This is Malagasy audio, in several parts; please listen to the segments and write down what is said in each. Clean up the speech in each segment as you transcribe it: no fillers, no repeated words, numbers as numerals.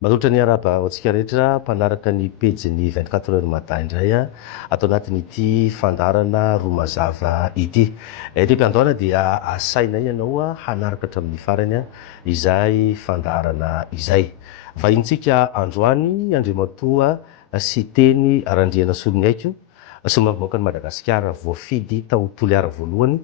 Mazotra ny araba ho antsika rehetra mpanaraka ny pejy 24 heures matin indray atao anatin'ity fandarana roa mazava ity. Ity mpiandoana dia asainay ianao hanaraka hatramin'ny farany izay fandarana izay. Vahintsika androany Andriamatoa sy teny Randriana Solongaiko, Solombavam-bahoaka ny Madagasikara voafidy tao Toliara voalohany,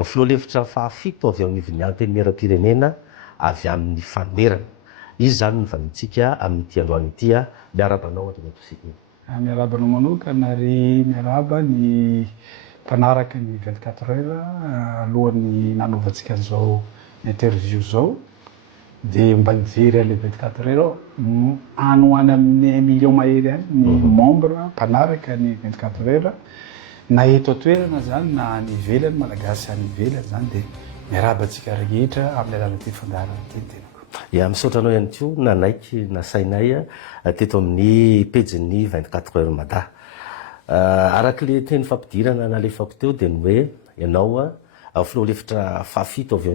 filoha-hevitra fahafito avy amin'ny vinin'antenimieram-pirenena avy amin'ny fanoerana. Izy zany ny vahintsika amin'ity androany ity miarabanao Andriamatoa. Miarabanao manokana ary miaraba ny mpanaraka ny 24 heures alohan'ny nanaovantsika an'izao interview zao dia mba nijery an'ilay 24 heures any ho any amin'ny 1 million mahery any ny membre mpanaraka ny 24 heures na eto an-toerana zany na any ivelany malagasy any ivelany zany dia miarabantsika rehetra amin'ny alalan'ity fandarana ity ny tenako. Misaotra anao ihany koa nanaiky nasainay teto amin'ny pejin'ny 24 heures matin. Arak'ilay teny fampidirana nalefako teo dia ny hoe ianao filoha-hevitra fahafito avy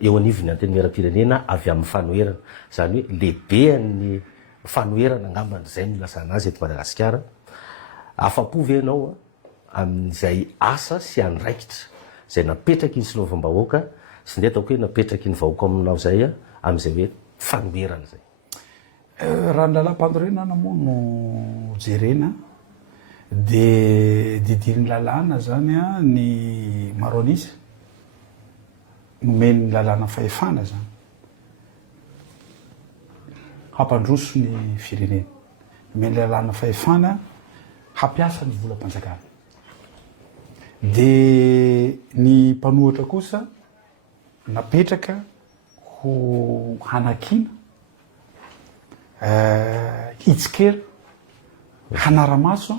eo anivon'ny antenimieram-pirenena avy amin'ny fanoerana. Zany hoe lehibe ny fanoerana angambany izay no lasana azy eto Madagasikara. Afa-po ve ianao amin'izay asa sy andraikitra izay napetraky ny Solombavam-bahoaka sy ny ataoko hoe napetraky ny vahoaka aminao zay amin'izay hoe fanoerana zay. Raha ny lalam-pandrorenana moa no jerena dia didirin'ny lalàna zany ny maronisa nomeny lalàna fahefana zany hampandroso ny firenena, nomeny lalàna fahefana hampiasa ny volam-panjakana. Dia ny mpanohatra kosa napetraka ho hanakina hitsikera hanaramaso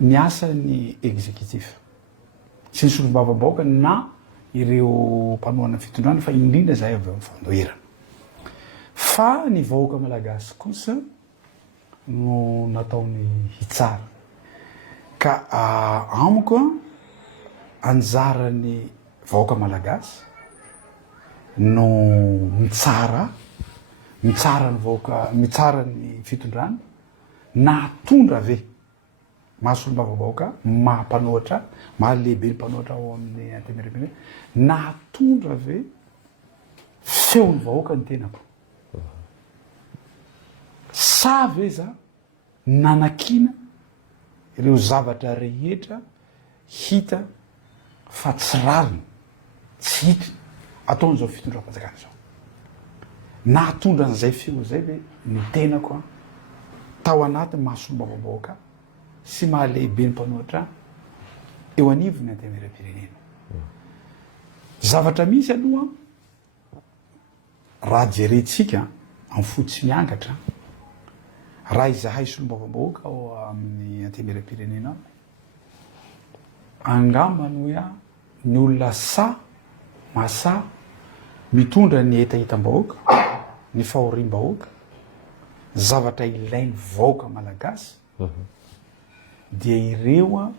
ny asa ny exécutif sy ny solombavam-bahoaka na ireo mpanohana fitondrana fa indrindra zay avy amin'ny fanoherana. Fa ny vahoaka malagasy kosa no nataony hitsara ka amiko anjarany vahoaka malagasy no mitsara ny vahoaka, mitsara ny fitondrana nahatondra ve mahasolombavam-bahoaka mahampanohatra mahalehibe ny mpanohatra ao amin'ny antenimieram-pirenena nahatondra ve feon'ny vahoaka ny tenako sa ve za nanakina ireo zavatra rehetra hita fa tsy rariny tsy hita ataon'izao fitondram-panjakana zao nahatondra an'izay feo zay ve ny tenako tao anaty mahasolombavam-bahoaka sy mahalehibe ny mpanohatra eo anivony antenimieram-pirenena. Zavatra misy aloha raha jerentsika amin'ny fotsy miangatra raha izahay solombavam-bahoaka ao amin'ny antenimieram-pirenena angambany hoe ny olona masa mitondra ny etahitam-bahoaka ny fahoriam-bahoaka zavatra ilain'ny vahoaka malagasy dia ireo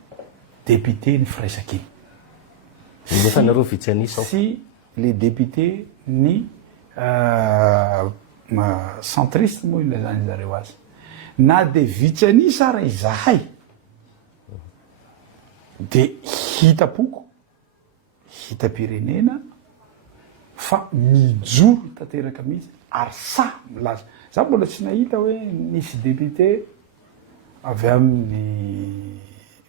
député ny firaisan-kiny nefa nareo vitsianisa sy les député ny centriste moa ina zany zareo azy na de vitsianisa raha izahay dia hitapoko hitam-pirenena fa mijoro tanteraka mihitsy ary sa milaza za mbola tsy nahita hoe nisy député avy amin'ny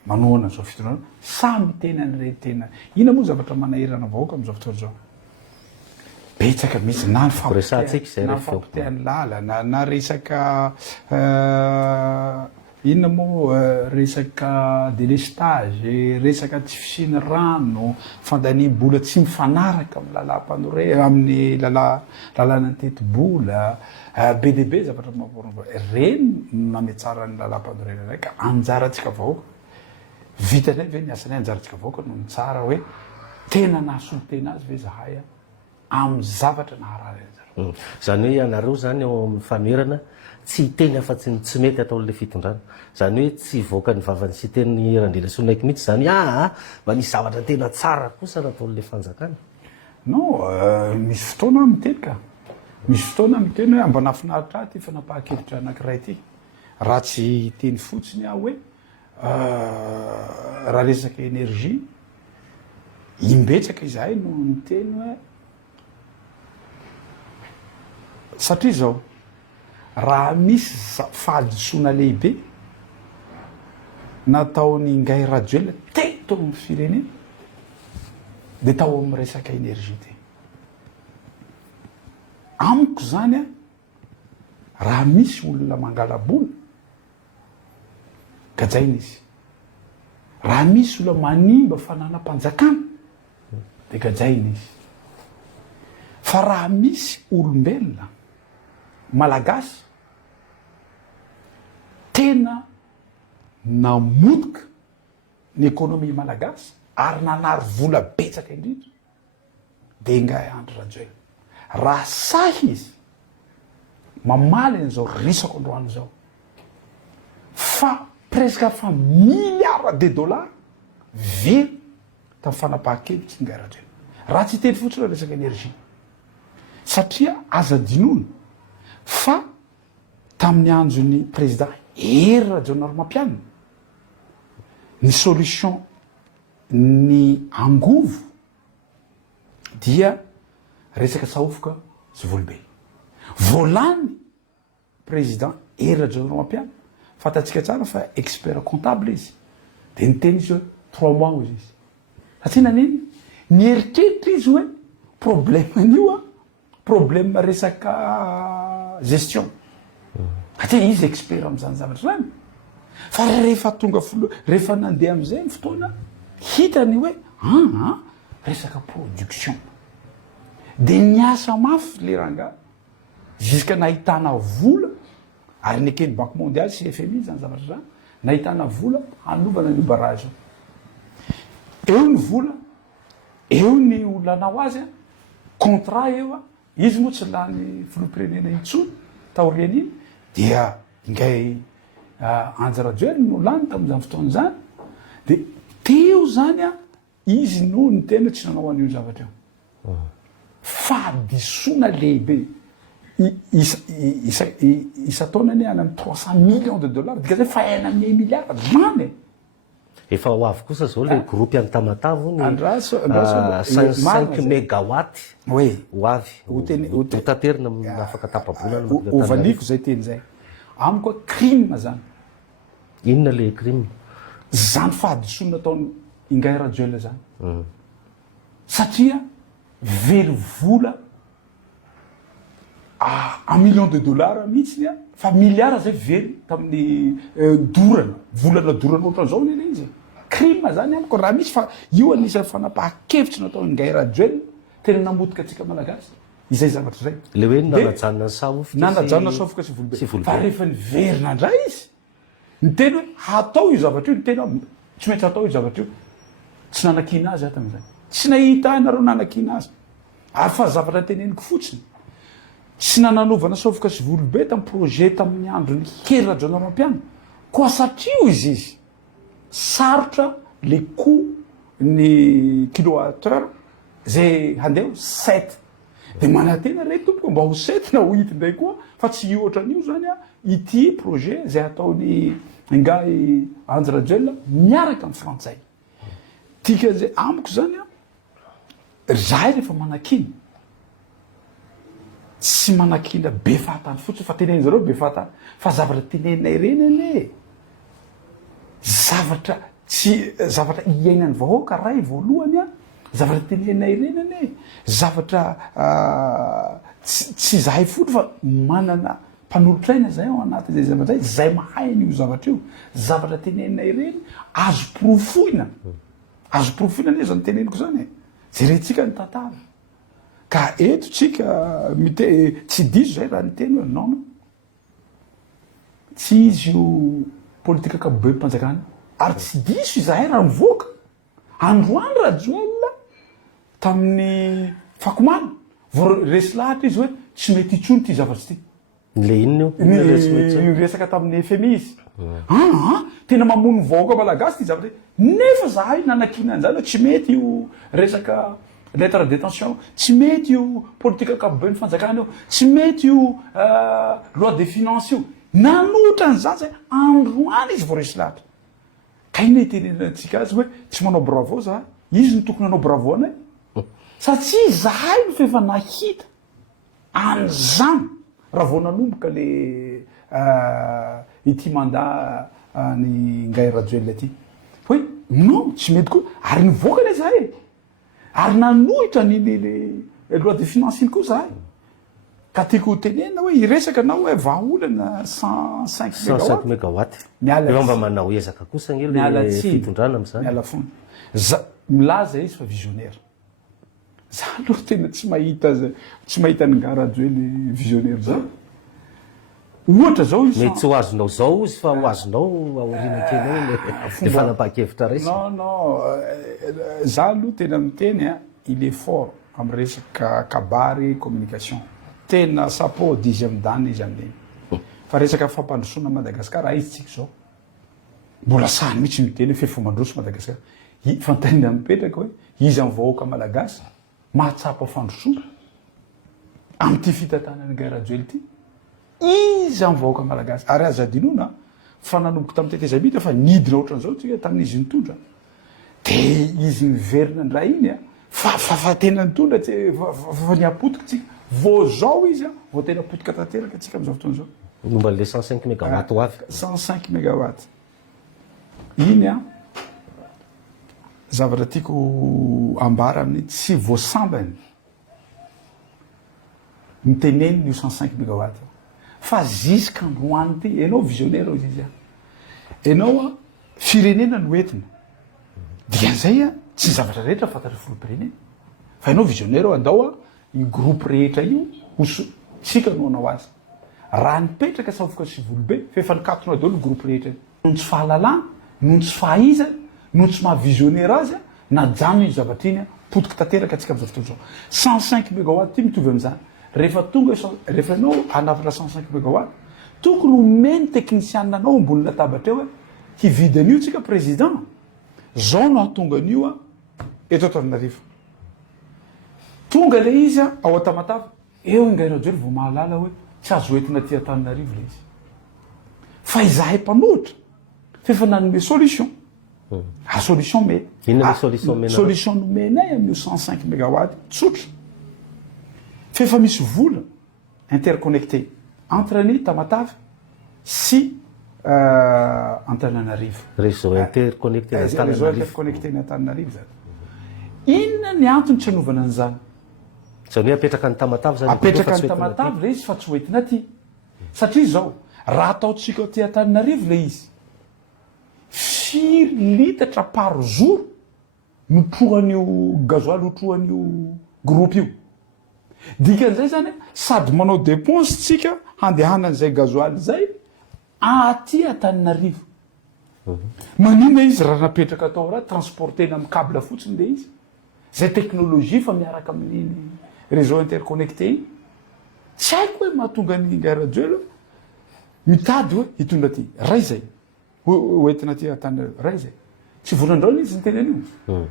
manohana zao fitondrana sa mitena an'ireny tena ina moa zavatra manahirana vahoaka amin'izao fotoana zao betsaka mihitsy na ny fampitehan'ny lalana na resaka inona moa resaka délestage resaka tsy fisiny rano fandaniam-bola tsy mifanaraka amin'ny lalam-panore amin'ny lalàna ny teti-bola be dia be zavatra mamporona reny nametsara ny lalam-panorena iray ka anjarantsika vahoaka vitanay ve ny asanay anjarantsika vahoaka no mitsara hoe tena nahasolo tena azy ve zahay amin'ny zavatra naharary anjara. Zany hoe ianareo zany ao amin'ny fanoherana tsy teny afa-tsy ny tsy mety ataon'ilay fitondrana. Zany hoe tsy voaka ny vavany sy teny Randriana Solongaiko mihitsy zany mba nisy zavatra tena tsara kosa nataon'ilay fanjakana. Non, misy fotoana mitetika misy fotoana miteny hoe ambana finaritra ty fanapaha-kevitra anankiray ty raha tsy teny fotsiny aho hoe raha resaka énergie imbetsaka izahay no miteny hoe satria zao raha misy fahadisoana lehibe nataony Ngay Rajoelina teto amin'ny firenena de tao amin'ny resaka énergie ty amiko zany a raha misy olona mangalabola gajaina izy raha misy olona manimba fananam-panjakana de gajaina izy fa raha misy olombelona malagasy tena namotika ny économie malagasy ary nanary vola betsaka indrindra de Ngay Rajoelina raha sahy izy mamaly an'izao risako androany zao fa presque fa milliard de dollars very tamin'ny fanapahan-kevitsy Ngay Rajoelina raha tsy teny fotsiny raha resaka énergie satria aza dinoana fa tamin'ny anjon'ny président Hery Rajaonarimampianina ny solution ny angovo dia resaka sahofoka sy volobe voalany président Hery Rajaonarimampianina fatatsika tsara fa expert comptable izy de niteny izy hoe 3 mois izy satria naniny nieritreritra izy hoe problème anio a problème resaka gestion satria izy expert am'izany zavatra zany fa rehefa tonga rehefa nandeha am'izay ny fotoana hitany hoe resaka production de niasa mafy le ranga jusqu'à nahitana vola ary nekeny banque mondiale sy FMI zany zavatra zany nahitana vola hanovana ny barrage eo ny vola eo ny olona anao azy a contrat eo a izy moa tsy lany filopirenena intsony taorian'iny dia Ngay Rajoelina no lany tamin'izany fotoana zany de teo zany a izy no ny tena tsy nanao an'io zavatra eo fahadisoana lehibe isataonany any amin'ny 300 millions de dollars dika zay fa ena amin'ny 1 milliard zany efa ho avy kosa zao le groupe any Tamatavo ny 5 mégawatt oui ho avy ho taterina afaka tapabolana ovaliko zay teny zay amiko crime zany inona le crime zany fahadisoana nataony Ngay Rajoelina zany satria very vola 1 million de dollars mihitsy a fa milliard zay very tamin'ny dorana volana dorana ohatran'izao nena izy crime zany amiko raha misy fa io anisan'ny fanapahan-kevitsy nataony Ngay Rajoelina tena namotika atsika malagasy izay zavatra zay le hoe nanajanona sahofoka nanajanona sahofoka sy volobe fa rehefa niverina ndray izy niteny hoe hatao io zavatra io niteny hoe tsy maintsy hatao io zavatra io tsy nanakina azy ato am'izay tsy nahita anareo nanakina azy ary fa zavatra teneniko fotsiny tsy nananovana sahofoka sy volobe tamin'ny projet tamin'ny androny Hery Rajaonarimampianina koa satria izy sarotra le coût ny kilowattheure zay handeha 7 de manatena ray tompoko mba ho 7 na ho ity ndray koa fa tsy ohatran'io zany a ity projet zay ataony Ngay Rajoelina miaraka amin'ny frantsay tika zay amiko zany a zahay rehefa manakina tsy manakina be fahatany fotsiny fa teneny zareo be fahatany fa zavatra tenenay reny ane zavatra iainan'ny vahoaka ray voalohany a zavatra tenenay reny ane zavatra tsy zahay foto fa manana mpanolotraina zay ao anatin'izay zavatra zay zay mahay an'io zavatra io zavatra tenenay reny azo porofoina ane zany teneniko zany zay rentsika ny tantara ka eto tsika tsy diso zay raha niteny hoe non tsy izy io politika akabobe mpanjakana ary tsy diso izahay raha mivoaka androany Rajoelina tamin'ny fakomana vo resy lahatra izy hoe tsy mety itsony ty zavatsy ty le inona resaka tamin'ny FMI izy tena mamono vahoaka malagasy ty zavatra nefa zahay nanakina an'izany hoe tsy mety io resaka lettre de détention tsy mety io politika akapobe ny fanjakana io tsy mety io loi de finance io nanotra an'zany zay androany izy voaresy lahatra ka ina itenenantsika azy hoe tsy manao bravo za izy ny tokony anao bravo anay satria zahay no fefa nahita an'zany raha vao nanomboka le ity mandat ny Ngahy Radjoelina ty hoe non tsy mety koa ary nivoaka lay zahay ary nanohitra le loi de finance iny koa zahay ka tiako tenena hoe iresaka anao hoe vahaolana 105 mégawatt efa mba manao ezaka kosa ny le fitondrana am'zany miala fony milaza izy fa visionnaire za aloha tena tsy mahita ny Ngahy Radjoelina visionnaire zany ohatra zao izy mety tsy ho azonao zao izy fa ho azonao aoriana kely eo le fanapaha-kevitra raisy non za aloha tena miteny il est fort am resaka kabary communication tena sapo 10e dan izy amin'iny fa resaka fampandrosoana Madagasikara izy tsika zao mbola sahany mihitsy miteny hoe fefomandroso Madagasikara fantanina mipetraka hoe izy amin'ny vahoaka malagasy mahatsapa fandrosoana am'ty fitantanany Ngahy Radjoelina ty izy amin'ny vahoaka malagasy ary azadinona fa nanomboka tamin'ny tetezamita fa nidina ohatran'izao tsika tamin'izy nitondra de izy miverina ndray iny fa tena nitondra fa niapotika tsika vo zao izy vo tena potika tanteraka tsika am'izao fotoana zao momba le 105 mégawatt ho avy 105 mégawatt iny zavatra tiako ambara amin'ny tsy voasambany miteneny io 105 mégawatt fa zisk'androany ty enao visionnaire izy enao firenena no entina dikan'izay tsy zavatra rehetra fantatra filopirenena fa enao visionnaire andao i groupe rehetra io tsika no anao azy raha nipetraka savoka sy volobe fefa nikatona dao ny groupe rehetra noho tsy fahalalana noho tsy fahaizana noho tsy mahavisionnaire azy najano iny zavatra iny potika tanteraka atsika am'izao fotoana zao 105 mégawatt ty mitovy am'izany rehefa anao anavitra 105 mégawatt tokony omeny teknisianina anao ambony latabatra eo hividy an'io tsika président zao no hatonga an'io eto Antananarivo tonga le izy ao Atamatava eo Ngahy Radjoelina vao mahalala hoe tsy azo entina ty Antananarivo le izy fa izahay mpanohitra fefa nanome solution solution me inona solution mena solution nomenay amin'io 105 mégawatt tsotra fefa misy vola interconnecté entre ny Tamatave sy Antananarivo réseau interconnecté réseau interconnecté ny Antananarivo zany inona ny antony tsy anovana an'izany zany hoe apetraka ny Tamatave zany apetraka ny Tamatave le izy fa tsy hoentina ty satria zao raha ataotsika ty Antananarivo le izy 4 litatra par jour no trohan'io gazoaly ho trohan'io groupe io dikan'izay zany sady manao dépense tsika handehanan'izay gazoaly zay aty Antananarivo maninona izy raha napetraka atao raha transportena amin'ny câble fotsiny le izy zay teknolojia fa miaraka amin'iny réseau interconnecté iny tsy haiko hoe mahatonga ny Ngahy Radjoelina mitady hoe hitondra ty ray zay hoentina ty Antananarivo ray zay tsy volandraona izy niteny an'io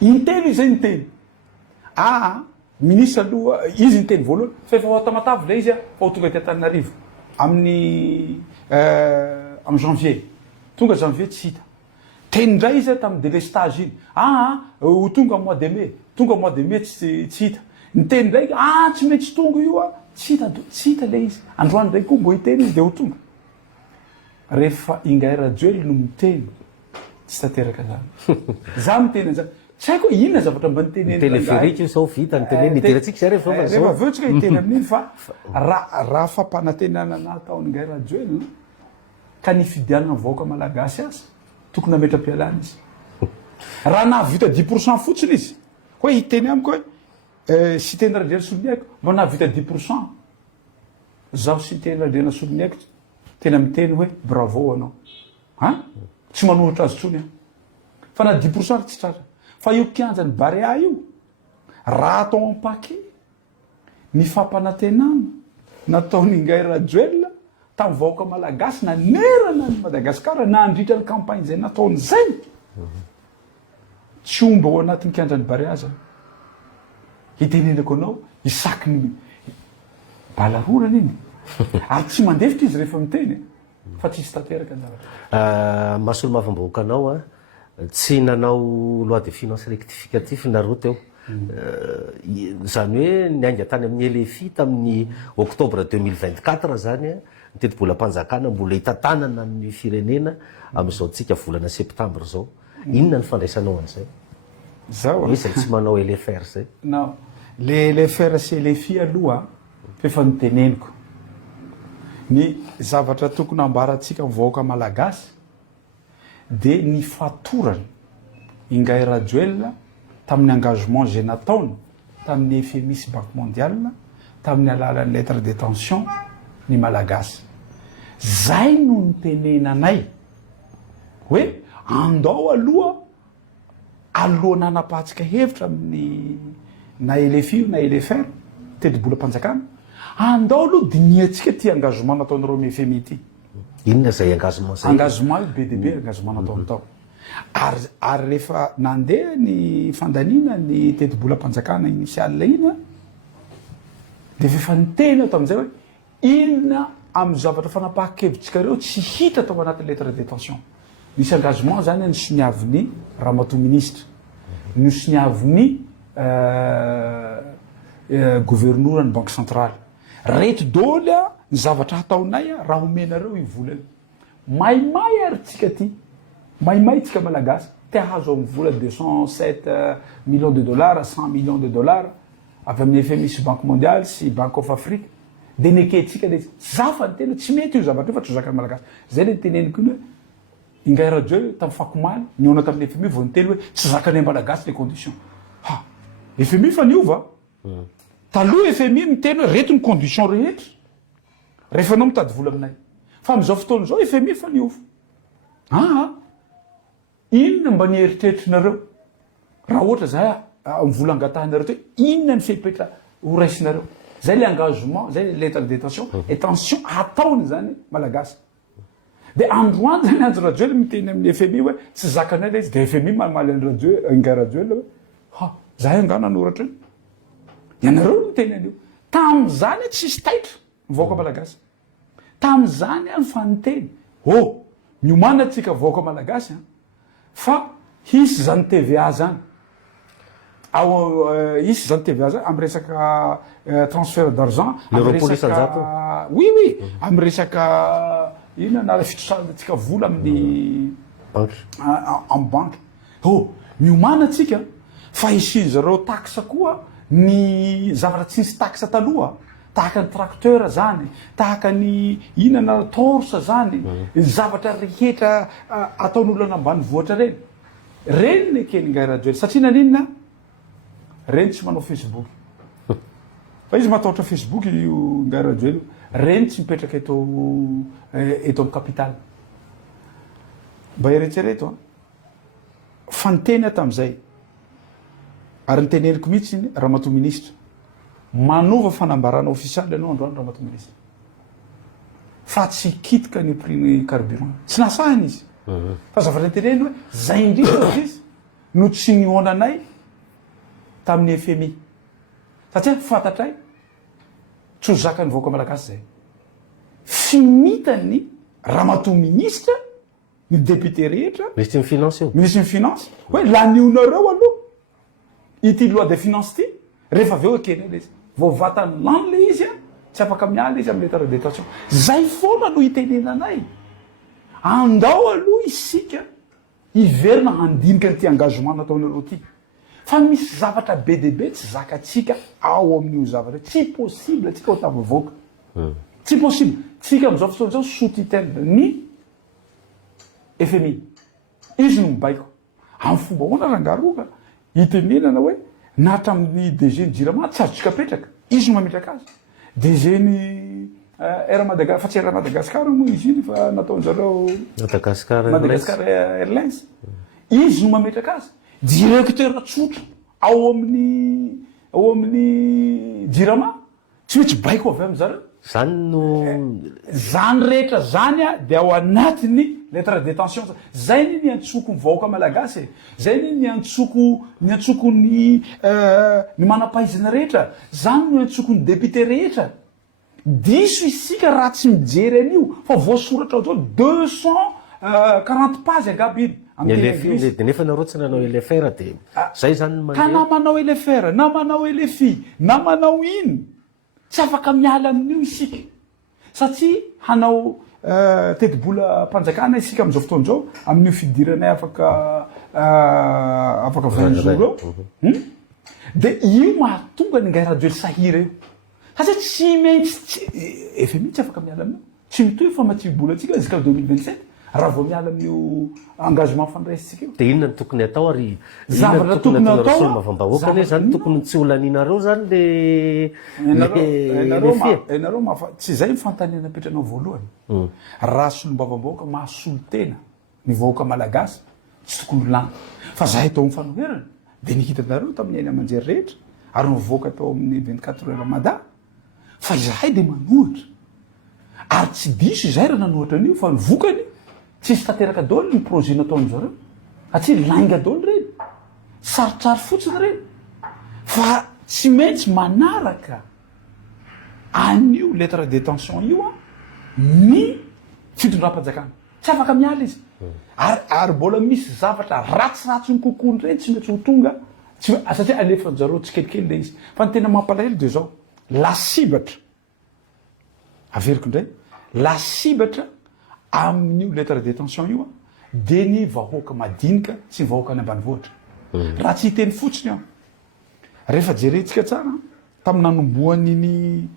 intelo izay niteny ministre aloha izy niteny voalohany fa efa ao Tamatave le izy fa ho tonga ty Antananarivo amin'ny janvier tonga janvier tsy hita teny ndray izy tamin'ny délestage iny ho tonga mois de mai tonga mois de mai tsy hita niteny ndraiky tsy maintsy tonga io tsy hita le izy androany ndraiky koa mbo hiteny izy de ho tonga rehefa Ngahy Radjoelina no miteny tsy tanteraka zany za miteny an'izany tsy haiko inona zavatra mba niteneny téléphérique io sao vita niteny midiratsika zay rehefa rehefa aveo tsika hiteny amin'iny fa raha fampanantenana nataony Ngahy Radjoelina ka nifidianana vahoaka malagasy azy tokony ametra-pialana izy raha nahavita 10% fotsiny izy hoe hiteny amiko hoe sy teny Radjoelina soloniaiko mba nahavita 10% zaho sy teny Radjoelina soloniaiko tena miteny hoe bravo anao tsy manohitra azy tsony fa na 10% tsy tratra fa io kianjany Barea io raha atao ampake ny fampanantenana nataony Ngahy Radjoelina tamin'ny vahoaka malagasy nanerana ny Madagasikara na andritra ny campagne zay nataony zay tsy omba ao anatin'ny kianjany Barea zany hitenenako anao isaky ny balarorana iny ary tsy mandefitra izy rehefa miteny fa tsisy tanteraka ny zavatra. Masolo mavamboaka anao a tsy nanao loi de finance rectificatif nareo teo zany hoe niainga tany amin'ny LFI tamin'ny octobre 2024 zany a ny teti-bolam-panjakana mbola hitantanana amin'ny firenena amin'izao tsika volana septembre zao. Inona ny fandraisanao an'izay? Zao misy tsy manao LFR zay? Non, le LFR sy LFI aloha efa niteneniko ny zavatra tokony ambaratsika mivahoaka malagasy de ny fatorany Ingay Rajoelina tamin'ny engagement zay nataony tamin'ny FMI sy Banque mondiale tamin'ny alalan'ny lettre de tension ny malagasy. Zay no nitenenanay hoe andao aloha nanapahatsika hevitra amin'ny na LFI na LFR teti-bolam-panjakana andao aloha diniatsika ty engagement nataon'ireo amin'ny FMI ty. Inona zay engagement zay? Engagement be de be engagement nataony tao. Ary rehefa nandeha ny fandaniana ny teti-bolam-panjakana initiale iny de efa niteny tamin'izay hoe inona amin'ny zavatra fanapahan-kevitsika reo tsy hita tao anaty lettre de tension. Nisy engagement zany nisoniavin'ny Ramatoa ministre, nisoniavin'ny gouvernoran'ny banque centrale. Reto dôly ny zavatra hataonay raha omenareo ivolana. Maimay ary tsika ty, maimay tsika malagasy te hahazo amin'ny vola 207 millions de dollars, 100 millions de dollars avy amin'ny FMI sy Banque mondiale sy Banque of Afrique. De nekentsika le zafa ny tena tsy mety io zavatra io fa tsy zakany malagasy. Zay le teneniko iny hoe Ingay Rajoelina tamin'ny fakomaly niona tamin'ny FMI vao niteny hoe tsy zakany malagasy les conditions. Ha, FMI fa niova. Taloha FMI miteny hoe reto ny condition rehetra rehefa anao mitady vola aminay. Fa amin'izao fotoana izao FMI fa niova. Inona mba nieritreritrinareo raha ohatra zay mivola angatahanareo hoe inona ny fehipetra ho raisinareo. Zay le engagement, zay le lettre de tension et tension ataony zany malagasy. De androany zany Andry Rajoelina miteny amin'ny FMI hoe tsy zakanay le izy de FMI mamaly Ingay Rajoelina hoe ha zahay anga nanoratra io. Ianareo miteny an'io. Tamin'izany tsisy taitra mivaoaka malagasy. Tamin'izany any fa niteny miomana atsika vaoaka malagasy fa hisy zany TVA zany. Hisy zany TVA zany amin'ny resaka transfert d'argent, amin'ny resaka oui amin'ny resaka ina na fitrosantsika vola amin'ny en banque. Miomana atsika fa isin zareo taxe koa ny zavatra tsy nisy taxe taloha, tahaka ny tracteur zany, tahaka ny inana torse zany, zavatra rehetra ataon'olona ambanivohitra reny nekeny Ingay Rajoelina satria naninona reny tsy manao Facebook. Fa izy matahotra Facebook io Ingay Rajoelina, reny tsy mipetraka eto amin'ny capitale. Mba eritrereto fa niteny tamin'izay ary niteneniko mihitsy iny Ramatoa ministre manova fanambarana ofisialy ianao androany Ramatoa ministre fa tsy hikitika ny prix ny carburant tsy nasahany izy fa zavatra teneny hoe zay indrindra izy no tsy nionanay tamin'ny FMI satria fantatray tsy ho zakany vaoaka malagasy zay finitany Ramatoa ministre ny député rehetra ministre ny finance io ministre ny finance hoe lanionareo aloha ity loi de finance ty rehefa aveo ekeny le izy vao vatany lany le izy tsy afaka miala izy amin'ny lettre de tension. Zay foana no hitenenanay andao aloha isika hiverina handinika nyty engagement nataonareo ty fa misy zavatra be de be tsy zakatsika ao amin'io zavatra tsy possible tsika ho tavavoaka tsy possible tsika amin'izao fotoana zao sous tutelle ny FMI izy no mibaiko amin'ny fomba hoana rangaroka hitenenana hoe natramin'ny DG ny Jirama tsy azotsika petraka izy no mametraka azy DG ny Air Madagascar fa tsy Air Madagascar moa izy iny fa nataon'zareo Madagascar Airlines izy no mametraka azy directeur tsotra ao amin'ny Jirama tsy hoe tsy baiko avy amin'zareo zany no zany rehetra zany a de ao anatiny lettre de tension zay ny antsoko ny vahoaka malagasy zay ny antsoko ny manam-pahaizana rehetra zany no antsoko ny député rehetra diso isika raha tsy mijery an'io fa voasoratra ao 240 page angaby iny de nefa nareo tsy nanao LFR de zay zany ka na manao LFR na manao LFI na manao iny tsy afaka miala amin'io isika satria hanao tetibola mpanjakana isika am'izao fotoan'izao amin'io fidiranay afaka 20 jours eo de io mahatonga ny ngay radio sahira io satria tsy maintsy efa mihitsy afaka miala amin'io tsy mitoy fa matsibola atsika jusqu'à 2027 raha vao miala amin'io engagement fandraisitsika io de inona ny tokony atao ary zavatra tokony atao mavambahoaka zany tokony tsy olaninareo zany le enareo tsy zay mifantaniana petranao voalohany raha solombavambahoaka mahasolo tena ny vahoaka malagasy tsy tokony olana fa zahay tao mifanoherana de nihitanareo tamin'ny ainy amanjery rehetra ary mivoaka tao amin'ny 24 heures mada fa zahay de manohatra ary tsy diso izay raha nanohatra an'io fa nivokany tsisy tanteraka daoly ny projet nataony zareo satria lainga daoly reny sarotsary fotsiny reny fa tsy maintsy manaraka an'io lettre de tension io a ny fitondram-panjakana tsy afaka miala izy ary mbola misy zavatra ratsiratsy ny kokoany reny tsy maintsy ho tonga satria alefanjareo tsikelikely le izy fa ny tena mampalahelo de zao lasibatra averiko indray lasibatra amin'io lettre de tension io a de ny vahoaka madinika sy ny vahoaka any ambanivohitra raha tsy hiteny fotsiny aho rehefa jerentsika tsara tamin'ny nanomboan'iny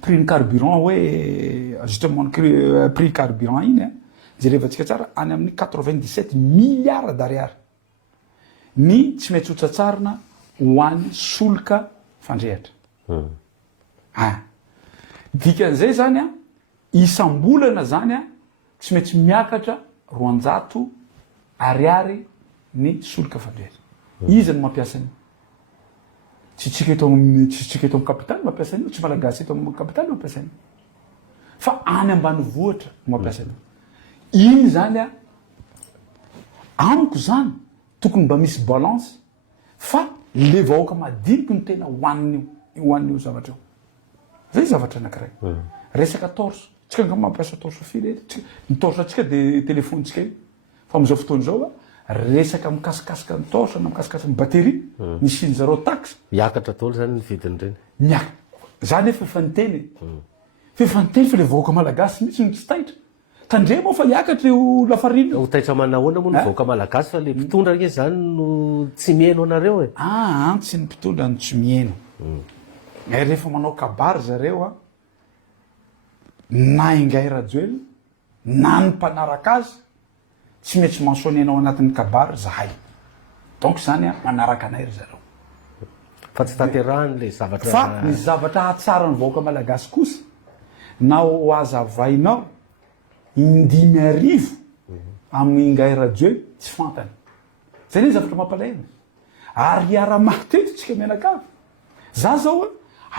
prix ny carburant hoe justement prix carburant iny a jerevantsika tsara any amin'ny 97 milliards d'ariary ny tsy maintsy hotsatsarina ho an'ny solika fandrehatra dikan'izay zany a isam-bolana zany a tsy maintsy miakatra 200 ariary ny solika fandrehatra izy ny mampiasa an'io tsy tsika eto amin'ny kapitaly mampiasa an'io tsy malagasy eto amin'ny kapitaly mampiasa an'io fa any ambanivohitra mampiasa an'io iny zany a amiko zany tokony mba misy balance fa le vahoaka madiniky ny tena hoan'io zavatra io zay zavatra anankiray resaka torso tsika nga mampiasa torso fily ny torso atsika de telefony tsika io fa am'izao fotoany zao a resaka mikasikasika ny torso na mikasikasika ny batterie nisiny zareo taxe miakatra daoly zany ny vidiny reny miaka zany efa efa niteny fa le vahoaka malagasy mihitsy ny tsy taitra tandre moa fa hiakatra io lafariny ho taitra manahoana moa ny vahoaka malagasy fa le mpitondra ke zany no tsy mihaino anareo e tsy ny mpitondra no tsy mihaino rehefa manao kabary zareo a na ingay rajoely na ny mpanaraka azy tsy maintsy mentionenao anatin'ny kabary zahay donc zany a manaraka anay ry zareo fa tsy tanterahany le zavatra fa ny zavatra hatsara ny vahoaka malagasy kosa na ho azavainao 5,000 amin'ny ingay rajoely tsy fantany zay ny zavatra mampalahelo ary ara-matetytsika mianakavy za zao a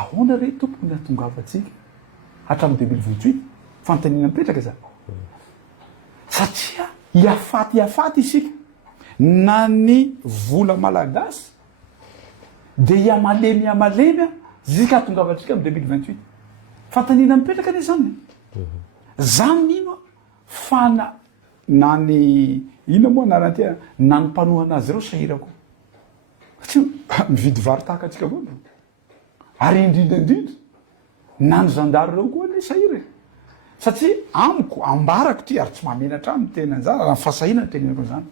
ahoana re tompony natongavatsika hatramin'ny 2028 fantanina mipetraka za satria hiafaty isika na ny vola malagasy de iamalemia zika hatongavatsika amin'ny 2028 fantanina mipetraka ne zany zany ino fana na ny ina moa naranty na ny mpanohana azy reo sahirako satria mividy vary tahaka atsika avao ary indrindraindrindra na ny zandary reo koa le sahira satria amiko ambarako ty ary tsy mahamenatra amin'ny tenanzany raha fahasahina ny tenenako zany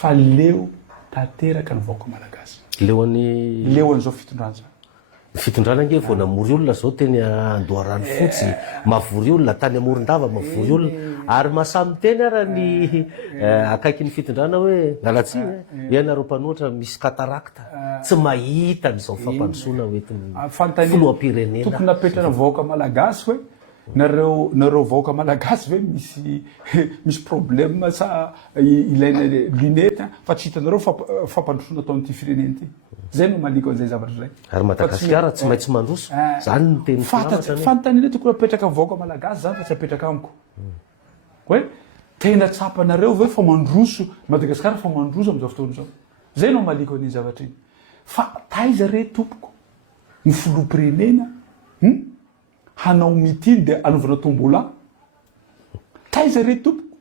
fa leo tanteraka ny vahoaka malagasy leo an'izao fitondrana fitondrana nge vao namory olona zao teny Andoharano fotsy mavory olona tany Amorondava mavory olona ary masamy teny ara ny akaiky ny fitondrana hoe ngalatsy ianareo mpanoatra misy katarakta tsy mahita n'izao fampandrosoana hoetiny filoham-pirenena tokony napetrana vahoaka malagasy hoe nareo vahoaka malagasy ve misy problème sa ilaina lunette fa tsy hitanareo fampandrosona atao an'ity firenena ty zay no maliko an'izay zavatra zay ary Madagasikara tsy maintsy mandroso zany no teny fanontaniana tokony apetraka vahoaka malagasy zany fa tsy apetraka amiko hoe tena tsapanareo ve fa mandroso Madagasikara fa mandroso am'izao fotoana zao zay no maliko an'iny zavatra iny fa taiza re tompoko ny filoham-pirenena hanao mitiny de anaovana tombola taiza re tompoko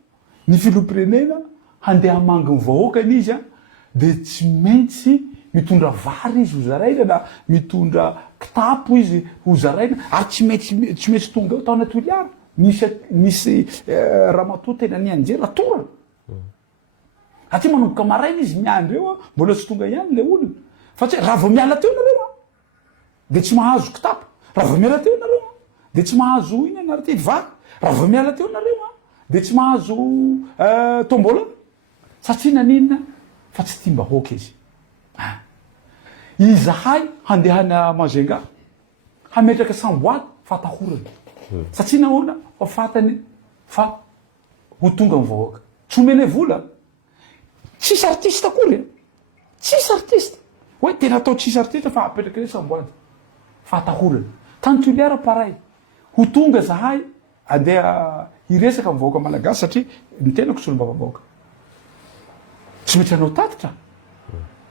ny filoham-pirenena handeha hamangy ny vahoaka izy a de tsy maintsy mitondra vary izy ho zaraina na mitondra kitapo izy ho zaraina ary tsy maintsy tonga eo tao anaty oliara nisy ramatoa tena nianjera torana aty manomboka maraina izy miandry eo a mbola tsy tonga ihany le olona fa tsy raha vao miala teo nareo a de tsy mahazo kitapo raha vao miala teo nareo a de tsy mahazo ina anary ty vary raha vao miala teo nareo a de tsy mahazo tombola satria naninona fa tsy tia mbahoaka izy izahay handehana Mazenga hametraka samboady fatahorana satria nahoana fa fatany fa ho tonga ny vahoaka tsy omene vola tsisy artiste akory tsisy artiste hoe tena atao tsisy artiste fa apetraka re samboady fatahorana tany toliara paray ho tonga zahay andeha hiresaka ny vahoaka malagasy satria ny tenako tsy olombavavahoaka tsy maintsy anao tatitra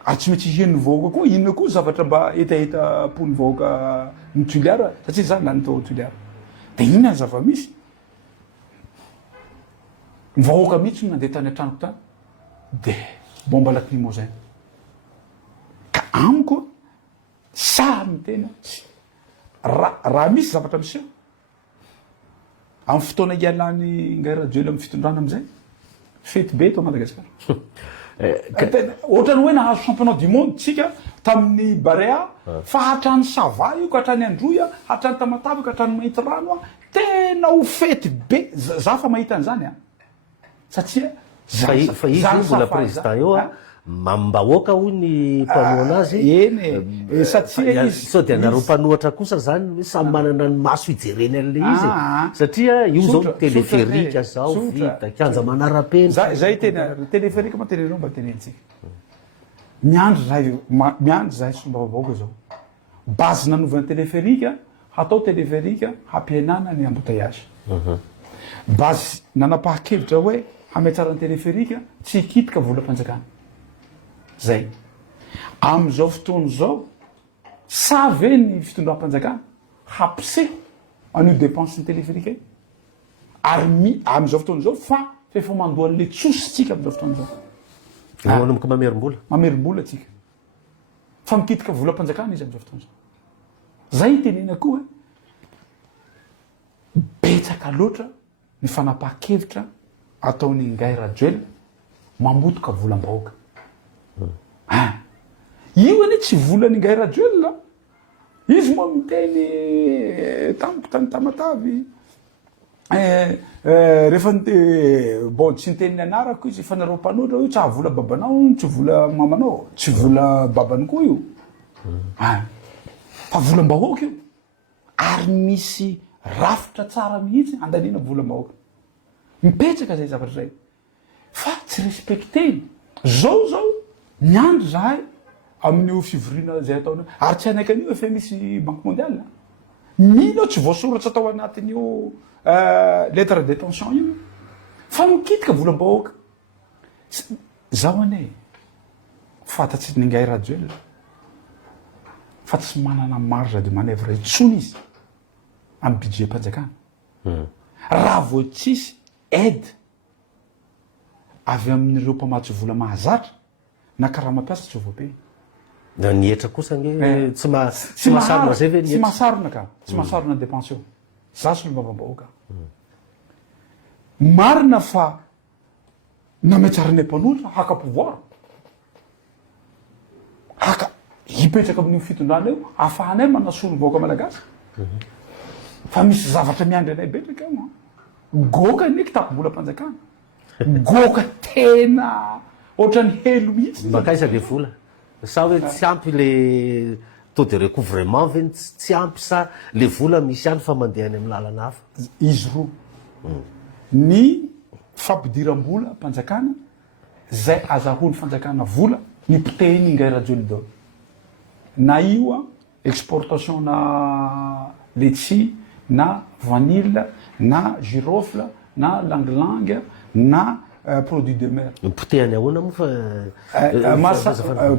ary tsy maintsy hihenony vahoaka koa inona koa zavatra mba hetaheta pony vahoaka ny toliara satria zany na nytao toliara de inona ny zava-misy ny vahoaka mihitsy no nandeha tany antranoko tany de bomba lacrymogène ka amiko samy tena raha misy zavatra miseho amin'ny fotoana ialany ngay radio amin'ny fitondrana am'izay fety be eto Madagasikara ohatrany hoe nahazo championnat du monde tsika tamin'ny Barea fa hatrany Sava io ka hatrany Androya hatrany Tamatavy ka hatrany Mahita Rano a tena ho fety be za fa mahita an'izany a satria fa izy mbola président eo a mambahoaka hoy ny mpanoa anazy eny satria izy sao de anareo mpanohatra kosa zany hoe samy manana ny maso hijereny an'le izy satria io zao téléphérique zao vita kianja manara-peny zay tena téléphérique ma tenenao mba tenentsika miandry zahay somba vahoaka zao base nanovana téléphérique hatao téléphérique hampihenana ny embouteillage base nanapahakevitra hoe hametrara ny téléphérique tsy hikitika volam-panjakana zay am'izao fotoana zao sa ve ny fitondram-panjakana hampiseho an'io dépense ny téléphérique ary am'izao fotoana zao fa fefa mandohan'le tsosy tsika am'izao fotoana zao manomboka mamerim-bola tsika fa mikitika volam-panjakana izy am'izao fotoana zao zay tenena koa betsaka loatra ny fanapaha-kevitra ataony ngay rajoel mamotoka volam-bahoaka io ane tsy volany ngay rajoel izy moa miteny tamiko tany Tamatavy rehefa bon tsy niteniny anarako izy fa nareo mpanoatra io tsy ahavola babanao tsy vola mamanao tsy vola babany koa io fa volam-bahoaka io ary misy rafitra tsara mihitsy andaniana volam-bahoaka mipetraka zay zavatra zay fa tsy respecteny zao miandry zahay amin'io fivoriana zay ataona ary tsy anaiky an'io efa misy banque mondiale mino tsy voasoratra atao anatin'io lettre de détention io fa mikitika volam-bahoaka zaho ane fatatsy ny ngay rajoel fa tsy manana marge de manèvre intsony izy amin'ny budget mpanjakana raha vao tsisy aide avy amin'ireo mpamatsy vola mahazatra na karaha mampiasa tsy voapeny nietra kosa nge tsy mahasarona zay ve tsy mahasarona ka tsy mahasarona de pension za sy lombavam-bahoaka marina fa nametrarany mpanoatra haka pouvoir haka hipetraka amin'io fitondrana eo ahafahanay manasolo vahoaka malagasy fa misy zavatra miandry anay betraka eo goka ny kitapo volam-panjakana goka tena ohatrany helo mihitsy makaisa de vola sa hoe tsy ampy le to de reko vraiment ve tsy ampy sa le vola misy any fa mandehany amin'ny lalana hafa izy roa ny fampidiram-bola mpanjakana zay azahoany fanjakana vola ny potehiny ingay rajely dao na io a exportation na letchi na vanille na girofle na langue na produit de mer potehany ahoana moa fa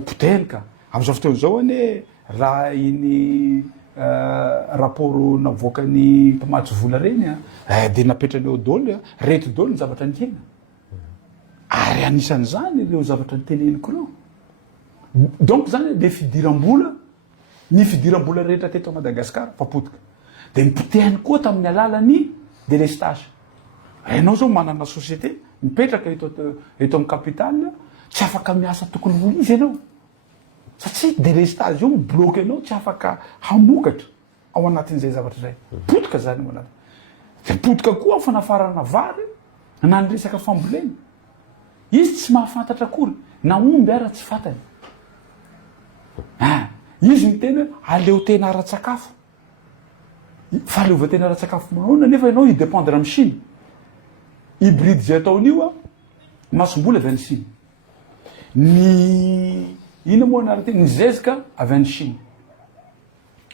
potehiny ka am'izao fotoana zao ane raha iny rapport navoakany mpamatsy vola reny de napetrany eo daoly reto daoly ny zavatra ny tena ary anisan'izany ireo zavatra ny teneniko reo donc zany de fidiram-bola ny fidiram-bola rehetra teto Madagasikara papotika de nipotehany koa tamin'ny alalany délestage ianao zao manana société mipetraka eto amin'ny capitale tsy afaka miasa tokony ho izy ianao satria délestage io mibloqué anao tsy afaka hamokatra ao anatin'izay zavatra zay potika zany ao anaty de potika koa ny fanafarana vary na ny resaka fambolena izy tsy mahafantatra akory na omby ara tsy fantany izy ny tena aleo tena ara-tsakafo fa aleova tena ara-tsakafo manona nefa ianao idépendre amin'ny Chine hybride zay ataon'io a masombola avy any Chine ny ina moa anarany ny zezika avy any Chine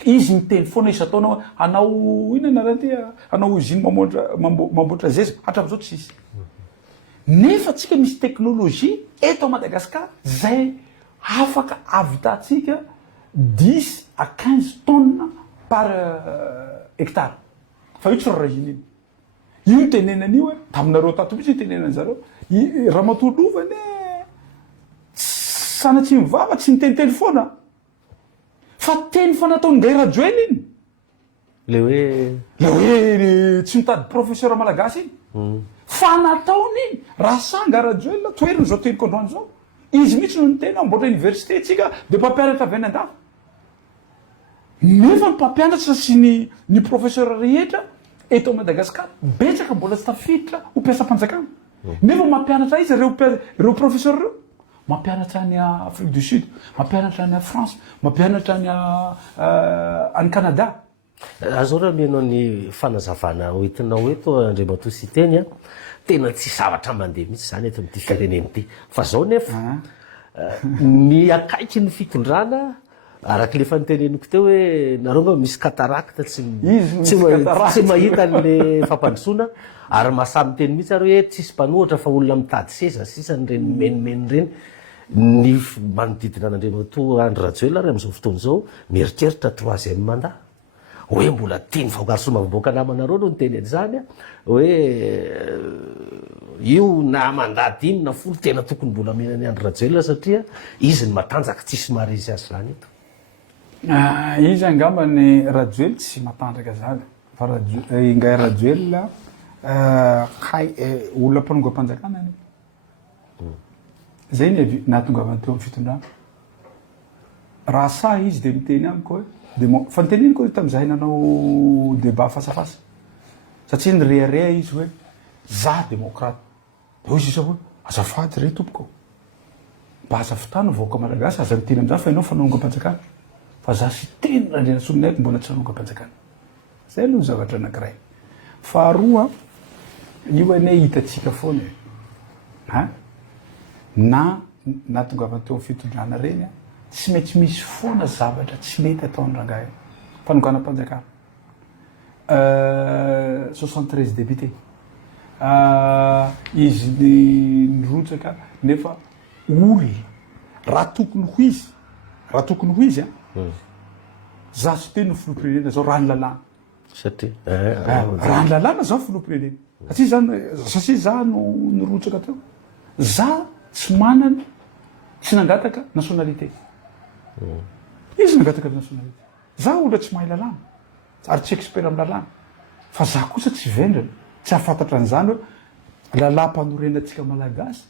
izy miteny foana izy ataonao anao ina anarany ty anao usine mamboatra zezika hatramin'izao tsisy nefa tsika misy teknôlôjia eto à Madagascar zay afaka avitantsika 10 à 15 tonnes par hectare fa io tsy rorahiny io io tenenan'io taminareo tato mihitsy tenenany zareo raha matolovany sanatsy mivava tsy niteniteny foana fa teny fa nataony gay rajoely iny le hoe tsy mitady professeur malagasy iny fa nataony iny raha sanga rajoely toeriny zao teniko androany zao izy mihitsy no nitena amboatra université tsika de mpampianatra avy any an-dafy nefa ny mpampianatra sy ny professeur rehetra eto Madagasikara betsaka mbola tsy tafiditra ho mpiasam-panjakana nefa mampianatra izy reo professeur reo mampianatra any Afrique du Sud mampianatra any France mampianatra any Canada azao raha mianao ny fanazavana hoentinao eto Andriamatoa sy teny a tena tsy zavatra mandeha mihitsy zany eto amin'ity fireneny ity fa zao nefa ny akaiky ny fitondrana araky le faniteneniko teo hoe nareo nga misy cataracte tsy mahita le fampandrosoana ary mahasamy teny mihitsy ary hoe tsisy mpanohatra fa olona mitady seza sisany reny menimeny reny ny manodidina an'Andriamatoa Andry Rajoelina ary am'izao fotoana zao mieritreritra 3e mandat hoe mbola tiany vahokarysoma miboaka namanareo no nyteny an'izany hoe io na mandat 10 na 10 tena tokony mbola menany Andry Rajoelina satria izy ny matanjaka tsisy maharesy azy zany eto izy angamba ny Rajoelina tsy matanjaka zany fa ingay Rajoelina olona mpanonga mpanjakana any zay ny nahatongavany teo amin'ny fitondrana raha sa izy de miteny amiko hoe fa niteneniko tamin'izahay nanao débat fasafasa satria nyrearea izy hoe za démocrate de izy hoe azafady re tompoko mba aza fitany vaoaka malagasy aza niteny am'zany fa ianao fanonga mpanjakana fa za sy teny randrena solonaiky mbola tsy nanonga mpanjakana zay aloha zavatra anankiray faharoa io ane hitatsika foana na tongavany teo amin'ny fitondrana reny tsy maintsy misy foana zavatra tsy mety ataony rangahy fanongana mpanjakana 73 député izy nirotsaka nefa olona raha tokony ho izy za sy teny ny filoham-pirenena zao raha ny lalàna satria raha ny lalàna zao filoham-pirenena satria za nirotsaka teo za tsy manana tsy nangataka nationalité izy nangataka avy nationalité za olona tsy mahay lalàna ary tsy expert amin'ny lalàna fa za kosa tsy vendrana tsy hafantatra an'izany hoe lalàm-panorenatsika malagasy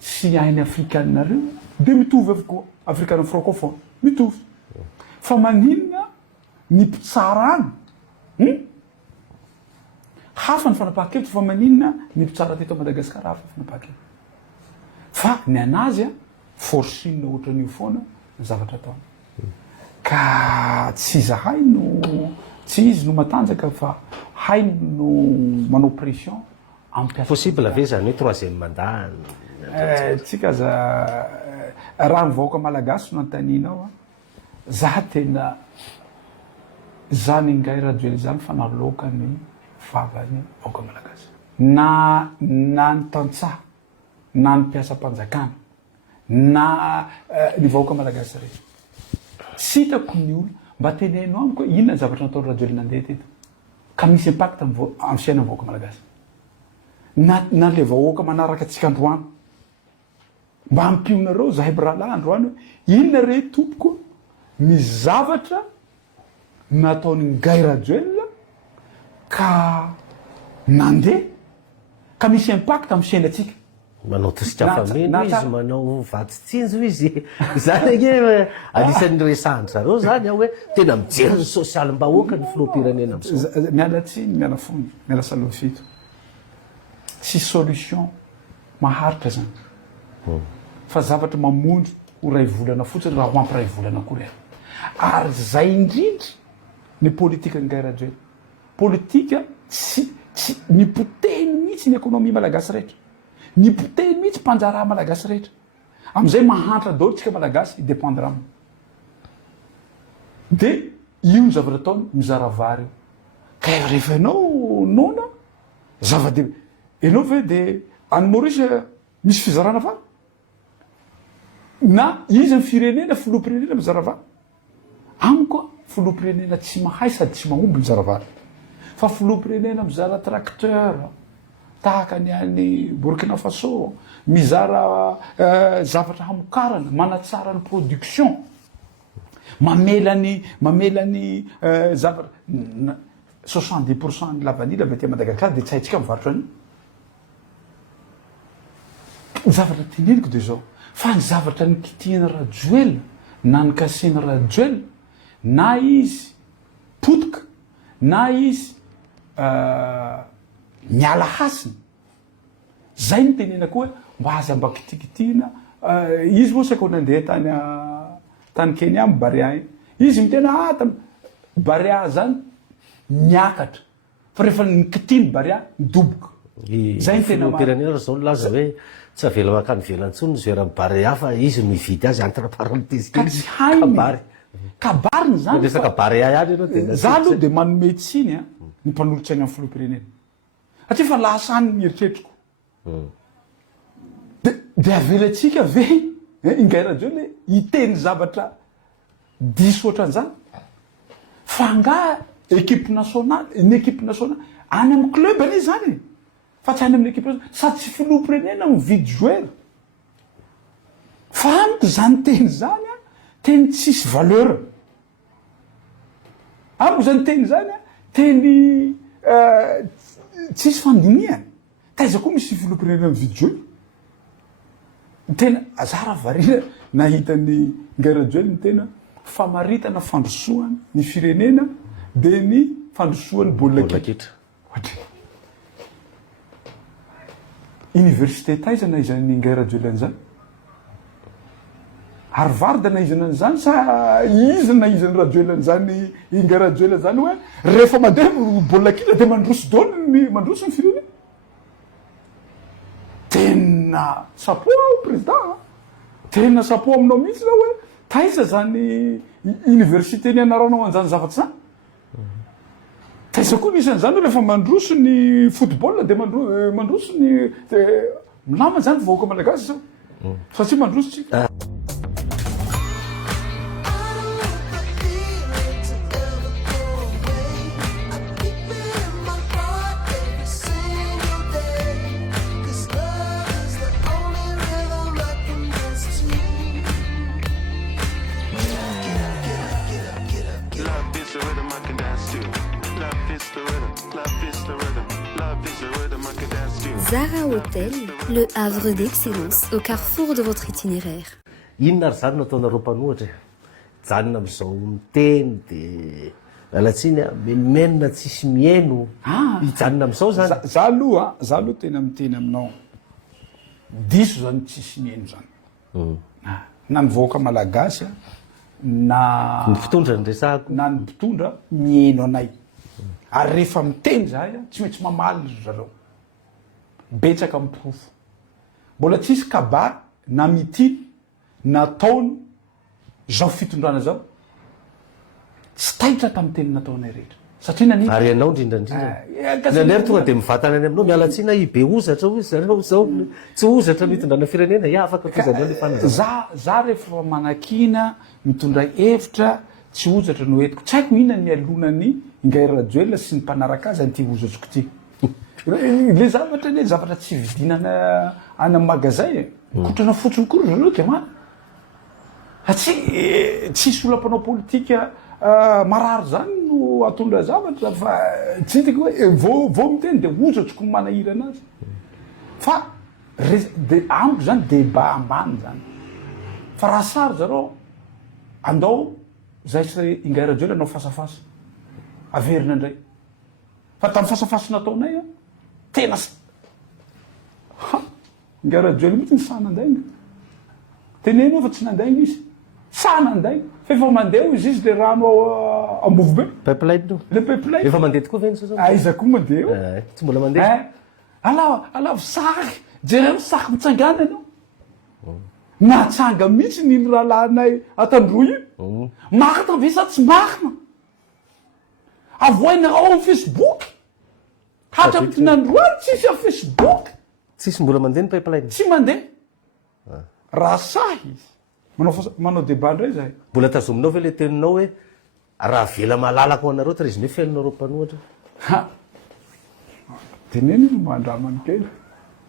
sy hainy afrikanareo de mitovy avokoa afrikanina francophone mitovy fa maninona ny mpitsara any hafa ny fanapahan-kevitra fa maninona ny mpitsara teto Madagasikara hafa ny fanapahan-kevitra fa ny anazy forcine ohatran'io foana ny zavatra ataony ka tsy zahay no tsy izy no matanjaka fa hainy no manao pression possible ve zany hoe troisième mandat tsika raha mivahoaka malagasy no antaninao za tena zany ingay rajoely zany fa naloaka ny vavany vahoaka malagasy na ny tantsaha na ny mpiasa-panjakana na ny vahoaka malagasy rehetra sy hitako ny olo mba teneno amiko hoe inona ny zavatra nataony rajoely nandeha teto ka misy impact amin'ny fiaina ny vahoaka malagasy na le vahoaka manaraka atsika androany mba hampionareo zahay biralahy androany hoe inona re tompoko ny zavatra nataony ngay rajoely ka nandeha ka misy impact amin'ny fiainatsika manao tosika fameno izy manao vatitsinjo izy zany gne anisan'ny resahany zareo zany hoe tena mijery ny sosialy mbahoaka ny filohampirenena am'izao miala tsiny miala fony miala salovy fito tsy solution maharitra zany fa zavatra mamondro ho ray volana fotsiny raha ho ampy ray volana kory ary zay indrindra ny politika ngay rajoely politika tsy nipoteny mihitsy ny économie malagasy rehetra nipoteny mihitsy mpanjaraha malagasy rehetra am'izay mahantra daholo tsika malagasy idépendre aminy de io ny zavatra ataony mizara vary io ka rehefa ianao nona zava-dehibe ianao ve de any Maurice misy fizarana vary na izy ny firenena filoham-pirenena mizara vary amiko filoham-pirenena tsy mahay sady tsy mahomby mizara vary fa filoham-pirenena mizara tracteur tahaka ny any Burkina Faso mizara zavatra hamokarana manatsara ny production mamelany zavatra 70% ny lavanila avy aty Madagasikara de tsy haitsika mivarotra any zavatra teneniko de zao fa ny zavatra ny kitihana rajoely na ny kasena rajoely na izy potika na izy miala hasiny zay ny tenenako hoe mba azy amba kitikitihina izy moa saiko nandeha tany Kenya amy Barea izy mitena Barea zany miakatra fa rehefa nikitiny Barea midoboka zay ny tena filohampirenena zao laza hoe tsy avela makany velantsony zoera Barea fa izy mividy azy entre parenthèse ka tsy hainy kabariny zany resaka Barea ihany ianao tena za aloha de manome tsiny ny mpanolotsainy amin'ny filohampirenena satria fa lasany ny eritreritiko de avelatsika ve ingay rajoely hiteny zavatra diso ohatran'izany fa nga équipe nationale ny équipe nationale any amin'ny club anie zany fa tsy any amin'ny équipe nationale sady tsy filohampirenena mividy joueur fa amiko zany teny zany teny tsisy valeur amiko zany teny zany teny tsisy fandiniany taiza koa misy filohampirenena mividy joueur tena azara varina nahitany ngay rajoely ny tena famaritana fandrosoany ny firenena de ny fandrosoany baolina kitra université taiza naizany ngay rajoely an'izany Harvard naizana an'izany sa izy naizany rajoely an'izany ingay rajoely an'izany hoe rehefa mandeha baolina kitra de mandroso daholo mandroso ny firenena tena sapo président tena sapo aminao mihitsy zao hoe taiza zany université ny anaranao an'izany zavatra zany taiza koa nisy an'izany rehefa mandroso ny football de mandroso ny milama zany vahoaka malagasy zao satria mandroso tsika Zara Hotel, le havre d'excellence au carrefour de votre itinéraire. Inona ry zany nataonareo mpanohatra janona am'izao miteny de lalatsiny menomenona tsisy mieno hijanona am'izao zany za aloha tena miteny aminao diso zany tsisy mieno zany na ny vahoaka malagasy na ny fitondra ny resahako na ny mpitondra mieno anay ary rehefa miteny zahay tsy maintsy mamaly zareo betsaka miprofo mbola tsisy kabary na mitily nataony zao fitondrana zao tsy taitra tamin'ny teny nataonay rehetra satria nani ary ianao indrindrandrindra tonga de mivatana any aminao mialatsina ibe ozatra ozy zareo zao tsy ozatra mitondrana firenena ia afaka tozanao le fanazaa za rehefa manakina mitondra hevitra tsy ozatra no etiko tsy haiko inona ny alonany ingay rajoelona sy ny mpanaraka azy an'ty ozatsiko ty le zavatra le zavatra tsy vidinana any amin'ny magazay kotrana fotsiny kory zareo de mana tsisy olam-panao politika marary zany no atondra zavatra fa tsy hitako hoe vo miteny de ozatsiko ny manahira anazy fa de amiko zany débat ambany zany fa raha sary zareo andao zay sy ingay rajoely anao fasafasa averina indray fa tamin'ny fasafasa nataonay a tena ingay rajoely mihitsy ny sa nandaina teneno fa tsy nandaina izy sa nandaina fa efa mandeha izy le rano ambovo be pipeline le pipeline efa mandeha tokoa veny sa iza koa mandeha tsy mbola mandeha ala saky jereo saky mitsangana anao natsanga mihitsy niny rahalanay atandroa io maka tavesa tsy makina avoaina ao amin'ny Facebook hatraminty nandroany tsisy a Facebook tsisy mbola mandeha ny pipeline tsy mandeha raha sahy izy manao débat indray zahay mbola tazominao ve le teninao hoe raha vela malalako anareo trezime felinareo mpanohatra teneny mandramany kely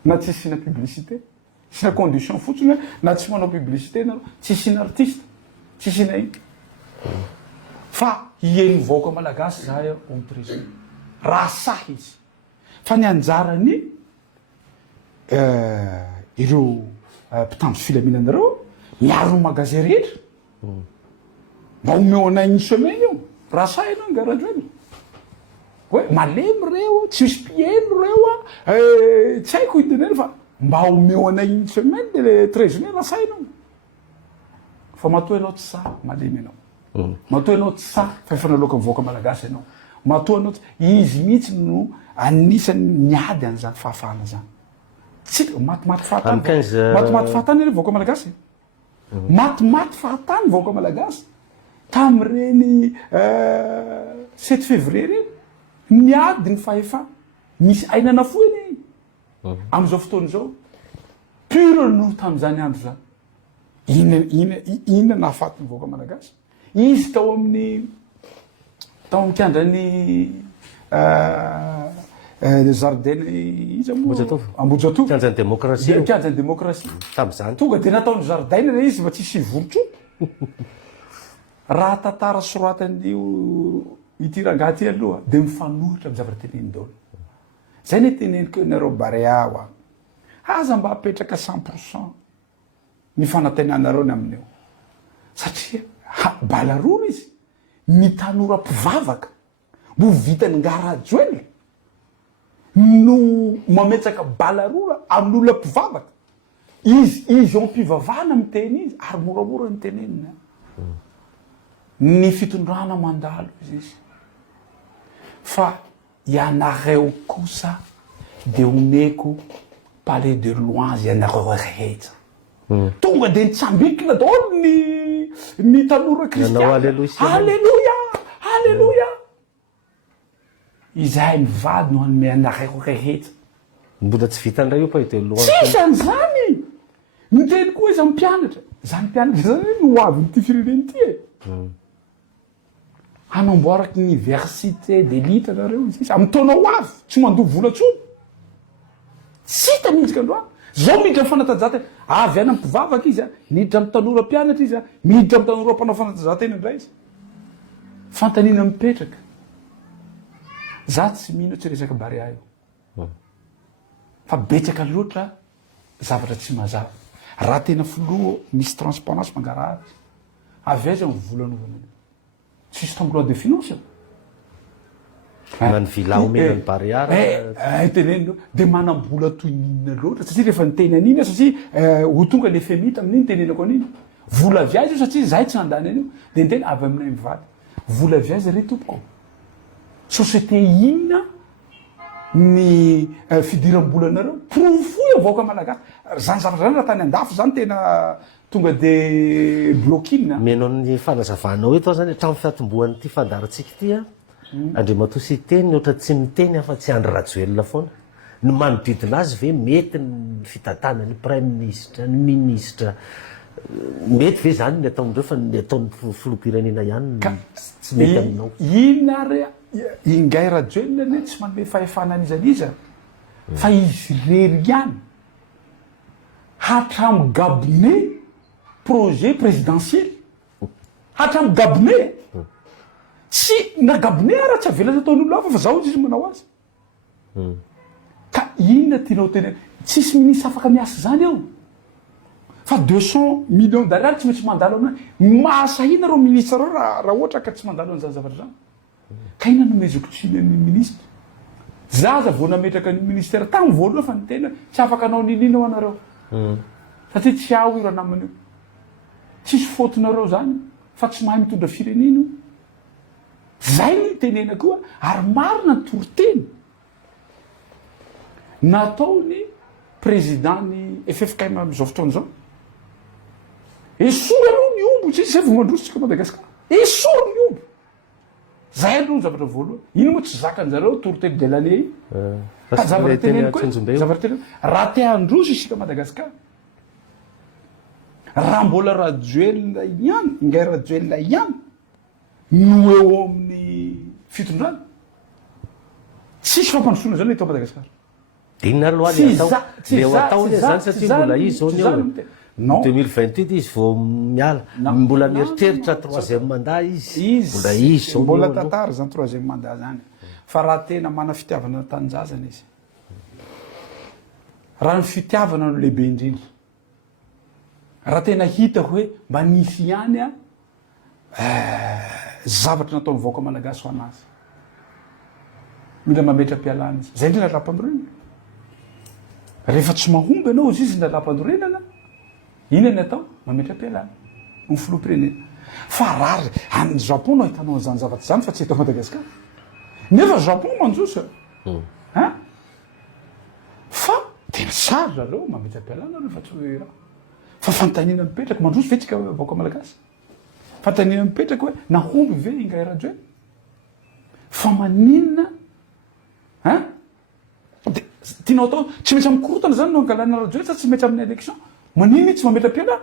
na tsy sina publicité sina condition fotsiny hoe na tsy manao publicité nareo tsy sina artiste tsy sina iny fa hieny vaoaka malagasy zahay ao prison raha sahy izy fa ny anjarany ireo mpitandro filaminanareo miaro ny magazin rehetra mba omeo anay ny semaine io raha sahy anao ngarajoely hoe malemy reo tsy misy mpieno reo a tsy haiko hiteneny fa mba omeo anay ny semaine de le 13 mai raha sahy anao fa matoa anao tsy sa malemy anao matoa anao tsy sa fa efa naloaka mivoaka malagasy anao matoa anao izy mihitsy no anisany niady an'izany fahafahana zany tsy matimaty fahatany fahatany le voaka malagasy matimaty fahatany voaka malagasy tam'ireny 7 février reny niady ny fahefa misy ainana fo eny am'izao fotoana zao pure no tam'izany andro zany inona nahafaty ny voaka malagasy izy tao amin'ny kiandrany jardin izy ambojatov kianjany démocratie kianjany démocratie tam'izany tonga de nataony jardin re izy mba tsisy volotro raha tantara soratan'io ity rangaha ty aloha de mifanohitra amy zavatra teneny dolo zay ne teneniko nareo barea aza mba apetraka 100% ny fanantenanareo ny amin'io satria balarory izy ny tanora mpivavaka mbo vitany ngarajoely no mametsaka balarora amin'olona mpivavaka izy ao mpivavahana miteny izy ary moramora ny tenenina ny fitondrana mandalo izy fa ianareo kosa de omeko palais de louange ianareo rehetra tonga de nitsambikina daholo ny tanora kristiana alleluia alleluia izahay mivady no anome anareo rehetra mbola tsy vitandray io palais de louange tsisy an'izany miteny koa izy ampianatra zany mpianatra zany no avy nyty fireneny ty hanamboaraky université d'élite nareo izy amy taonao avy tsy mandovo vola-tsony tsy hita mihitsika androany zao miditra amy fanatanjahantena avy any ampivavaka izy miditra amy tanora mpianatra izy miditra amy tanora mpanao fanatanjahantena indray izy fantanina mipetraka za tsy mino tsy resaka barea io fa betsaka loatra zavatra tsy mazava raha tena filoha misy transparence mangarahary avy aiza ny volanovana tsisy tambola de finance nany vila omena ny barea tenenino de manambola toy ninona loatra satria rehefa niteny an'iny satria ho tonga le femita amin'iny tenenako an'iny vola viazy io satria zahay tsy nandany an'io de ntena avy aminay mivady vola viazy re tompoko société inona ny fidiram-bolanareo profoy avaoka malagasy zany zavatra zany raha tany andafo zany tena tonga de bloquina menao ny fanazavanao eto zany hatramin'ny fiatombohan'ny ty fandarantsika ty a andriamato sy teny ohatra tsy miteny afa-tsy andry rajoelona foana ny manodidina azy ve mety ny fitatana ny prime ministre ny ministre mety ve zany ny ataondreo fa ny ataon'ny filoham-pirenena ihany tsy mety aminao inona ary ingay rajoelona le tsy manome fahefana an'izaniza fa izy rery ihany hatramy gabone projet présidentiel hatramy gabone tsy na gabone ara tsy avela ataon'olo hafa fa zaho izy manao azy ka inona tianao tena tsisy ministre afaka miasa zany eo fa 200 millions d'ariary tsy maintsy mandalo amina mahasahina reo ministre reo raha ohatra ka tsy mandalo an'izany zavatra zany ka ina nomezoko tsiny ny ministre zaza vao nametraka ny ministère tamy voaloha fa ny tena tsy afaka anao ninina ao anareo satria tsy aho iro naman'io tsisy fotinareo zany fa tsy mahay mitondra firenena io zay ny tenena koa ary marina ny toroteny natao ny président ny FFKM am'izao fotoana zao esory aloha ny ombo tsy zay vao mandrositsika Madagasikara esory ny ombo zay aloha ny zavatra voaloha ino moa tsy zakan'zareo toroteny delane fa zavatra teneny koa zavatra teneny raha te handroso isika Madagasikara raha mbola rajoelona ihany ingay rajoelona ihany no eo amin'ny fitondrana tsisy fampandrosoana zany eto Madagasikara inona loany atao le atao le zany satria mbola izy zao ny 2028 izy vao miala mbola mieritreritra troisième mandat izy mbola izy zao mbola tantara zany troisième mandat zany fa raha tena mana fitiavana tanjazana izy raha ny fitiavana no lehibe indrindra raha tena hitako hoe mba nisy ihany a zavatra nataony vaoaka malagasy ho anazy mila mametra-pialana izy zay ndrindra lalam-pandorenana rehefa tsy mahomby ianao izy izy ndalam-pandorenana ina ny atao mametra-pialana ny filoham-pirenena fa rary any Japon no ahitanao an'izany zavatra zany fa tsy eto Madagasikara nefa Japon manjoso fa tena sary zareo mametra-pialana rehefa tsy hoe raha fa fantanina mipetraka mandroso ve tsika vaoaka malagasy fantanina mipetraka hoe nahomby ve ingay rajoely fa maninona de tianao atao tsy maintsy amin'ny korotana zany no angalana rajoely sa tsy maintsy amin'ny élection maninona tsy mametra-pialana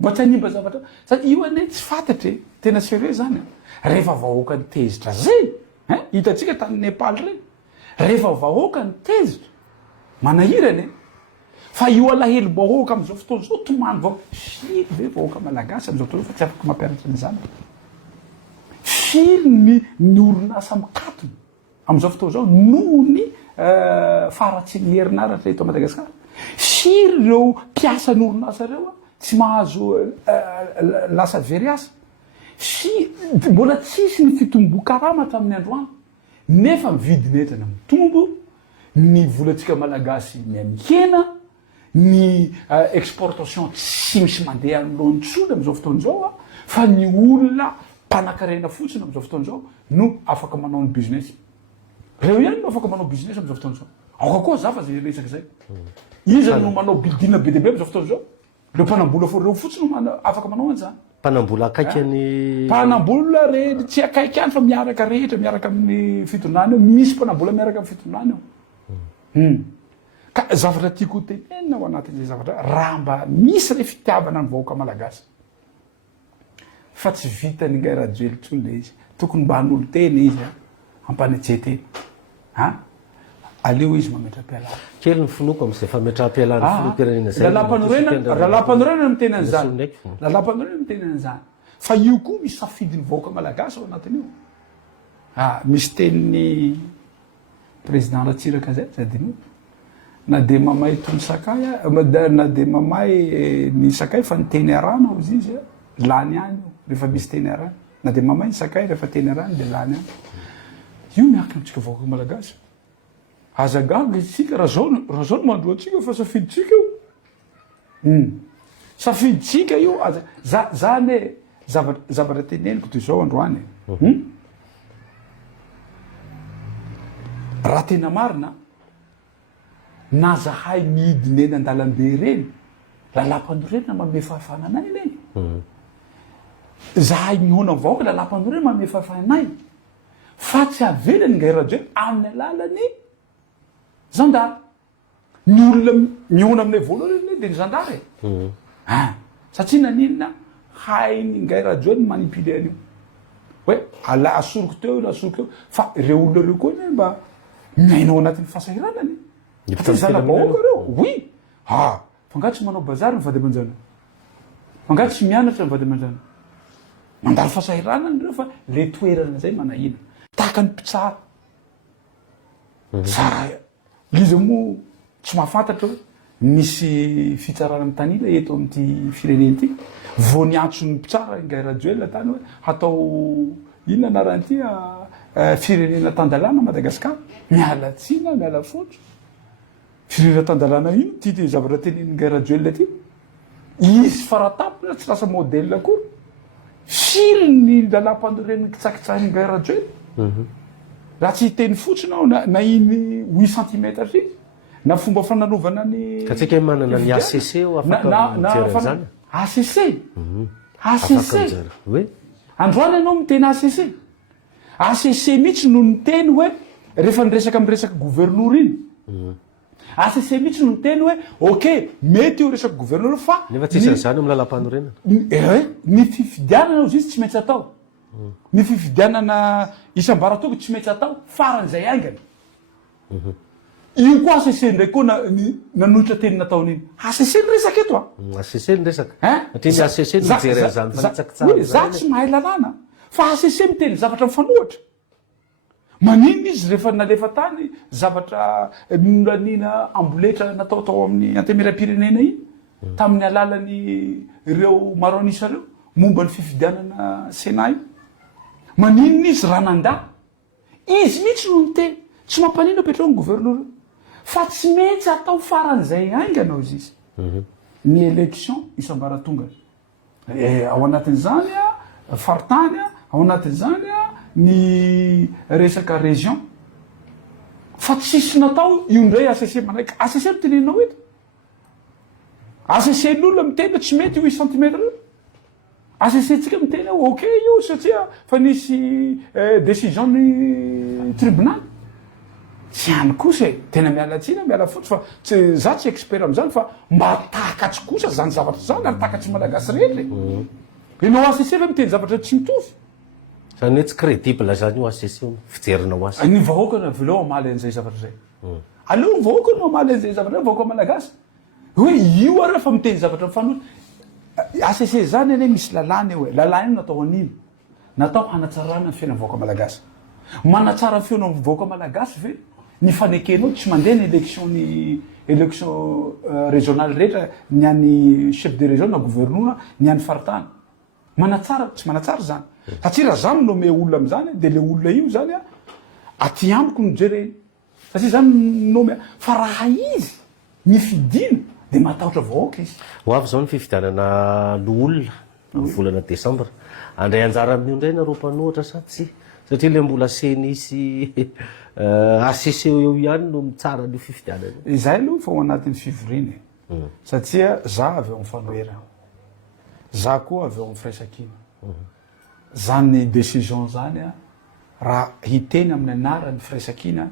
mba tsy hanimba zavatra sady io ane tsy fantatry tena sérieux zany rehefa vahoaka ny tezitra zay hitatsika tany Nepal reny rehefa vahoaka ny tezitra manahirany fa io alahelo bahoaka am'izao fotoana zao tomany vao firy ve vahoaka malagasy am'izao fotoana fa tsy afaka mampianatra an'izany firy ny orinasa mikatony am'izao fotoana zao noho ny faratsy ny herinaratra eto Madagasikara firy ireo mpiasa ny orinasa reo tsy mahazo lasa very asa mbola tsisy ny fitombo-karama tamin'ny androany nefa mividiny entana mitombo ny volantsika malagasy miamikena ny exportation tsy misy mandeha loantsony am'izao fotoana zao fa ny olona mpanakarena fotsiny am'izao fotoana zao no afaka manao ny business reo ihany no afaka manao business am'izao fotoana zao aoka koa zafa zay resaka zay iza no manao bildina be deabe am'izao fotoana zao reo mpanambola fo reo fotsiny no afaka manao an'izany mpanambola akaiky any mpanambola re tsy akaiky any fa miaraka rehetra miaraka amin'ny fitondrana eo misy mpanambola miaraka amin'ny fitondrana eo ka zavatra tiako tenenina ao anatin'izay zavatra raha mba misy re fitiavana ny vahoaka malagasy fa tsy vitany ngay rajoely tsony le izy tokony mba han'olo tena izy ampanetseteny aleo izy mametra-pialana kely ny finoko am'izay fametra-pialana filoham-pirenena zay lalampanorena miteny an'izany lalampanorena miteny an'izany fa io koa misy safidiny vahoaka malagasy ao anatin'io misy tenin'ny président Ratsiraka zay zadiny na de mamay tony sakay na de mamay ny sakay fa ny teny arano izy izy lany any rehefa misy teny arano na de mamay ny sakay rehefa teny arano de lany any io miakina amitsika vahoaka malagasy azagaga isika raha zao no mandroatsika fa safiditsika io safiditsika io zany hoe zavatra teneniko toy izao androany raha tena marina na zahay midiny eny an-dalambe reny lalampanorenina manome fahafahana anay leny zahay mihona vaoaka lalampanorenina manome fahafahana anay fa tsy avelany ngay radio amin'ny alalany zandary ny olona mihona aminay voalohany de ny zandary satria naninona hainy ngay radio ny manipule an'io hoe asoroko teo asoroko teo fa ireo olona reo koa ny mba miainao anatin'ny fahasahiranany zanabaoaka reo oui fangatsy manao bazary mivady amanjana fangatsy mianatra mivady amanjana mandalo fahasahiranany reo fa le toerana zay manahina tahaka ny mpitsara izy moa tsy mahafantatra hoe misy fitsarana amin'ny tanila eto amin'ity fireneny ty vo niantsony mpitsara ngay rajoela tany hoe hatao inona anaran'ity firenena tandalana Madagasikara miala tsina miala fotro firenena tandalana ino ty zavatra teneny ngay rajoela ty izy faratapona tsy lasa modèle koa firy ny lalam-pandoreny kitsakitsahiny ngay rajoela raha tsy teny fotsinao na iny 8 centimetre izy na fomba fananovana ny katsika manana ny ACC o afaka mijery zany ACC hoe androany ianao miteny ACC mihitsy no ny teny hoe rehefa niresaka miresaka gouverneur iny ACC mihitsy no ny teny hoe ok mety io resaka gouverneur fa nefa tsisy zany amin'ny lalam-panorenana ny fifidianana izy izy tsy maintsy atao ny fifidianana isam-baratoko tsy maintsy atao faran'izay aingana io koa ACC ndraiky koa nanohitra teny nataon'iny ACC ny resaka eto ACC ny resaka satria ny ACC nijery an'izany fanitsakitsara za tsy mahay lalàna fa ACC miteny zavatra mifanohatra manino izy rehefa nalefa tany zavatra nanina amboletra natao tao amin'ny antemera-pirenena iny tamin'ny alalany ireo maro anisa reo momba ny fifidianana Sénat io manino izy raha nanda izy mihitsy no niteny tsy mampanino apetrao ny gouverneur fa tsy maintsy atao faran'izay ainganao izy izy ny élection isam-baratonga ao anatin'izany faritany ao anatin'izany ny resaka région fa tsisy natao io ndray ACC manaiky ACC mitenenao eto ACC n'olona miteny tsy mety 8 centimetre ACC tsika miteny ok io satria fa nisy décision ny tribunal tsy any kosa tena mialatsina miala fotsy fa za tsy expert am'izany fa mba takatsy kosa zany zavatra zany ary takatsy malagasy rehetra ianao ACC fa miteny zavatra tsy mitovy zany hoe tsy crédible zany io ACC fijerinao azy ny vahoaka vileo amaly an'izay zavatra zay aleo ny vahoaka no amaly an'izay zavatra vahoaka malagasy hoe io ary fa miteny zavatra mifanohitra ACC zany ane misy lalàna hoe lalàna io natao an'ino natao hanatsarana ny fiainan'ny vahoaka malagasy manatsara ny fiainan'ny vahoaka malagasy ve ny fanekenao tsy mandeha ny élection régionale rehetra ny an'ny chef de région na gouverneur ny an'ny faritany manatsara tsy manatsara zany satria raha zany nome olona am'izany de le olona io zany aty amiko no jereny satria zany nome fa raha izy mifidina de matahotra vahoaka izy ho avy zao ny fifidianana loolona volana décembre andray anjara amin'io ndray nareo mpanohatra sa tsy satria le mbola senisy ACC eo ihany no mitsara ny fifidianana izay aloha fa ao anatin'ny fivoriny satria za avy eo amin'ny fanoherana za koa avy eo amin'ny firaisakina zany décision zany raha hiteny amin'ny anaran'ny firaisakina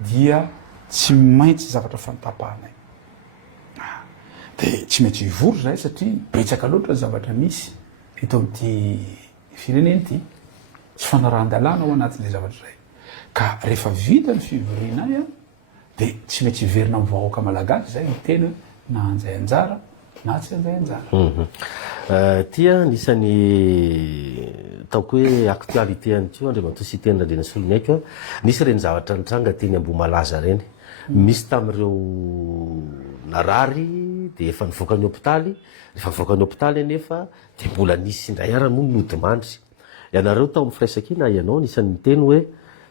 dia tsy maintsy zavatra fantapahanay de tsy maintsy hivory zay satria betsaka loatra zavatra misy eto amin'ity fireneny ity tsy fanarahan-dalàna ao anatin'le zavatra zay ka rehefa vita ny fivorinay de tsy maintsy hiverina amin'ny vahoaka malagasy zay miteny na anjay anjara na tsy anjay anjara tia nisany taoko hoe actualité anytio andriamanto sy tena rena solonaiky nisy reny zavatra nitranga teny Ambomalaza reny misy tamin'ireo narary de efa nivoaka ny hôpitaly rehefa nivoaka ny hôpitaly anefa de mbola nisy indray ara moa nodimandry ianareo tao amin'ny firaisakina ianao nisany miteny hoe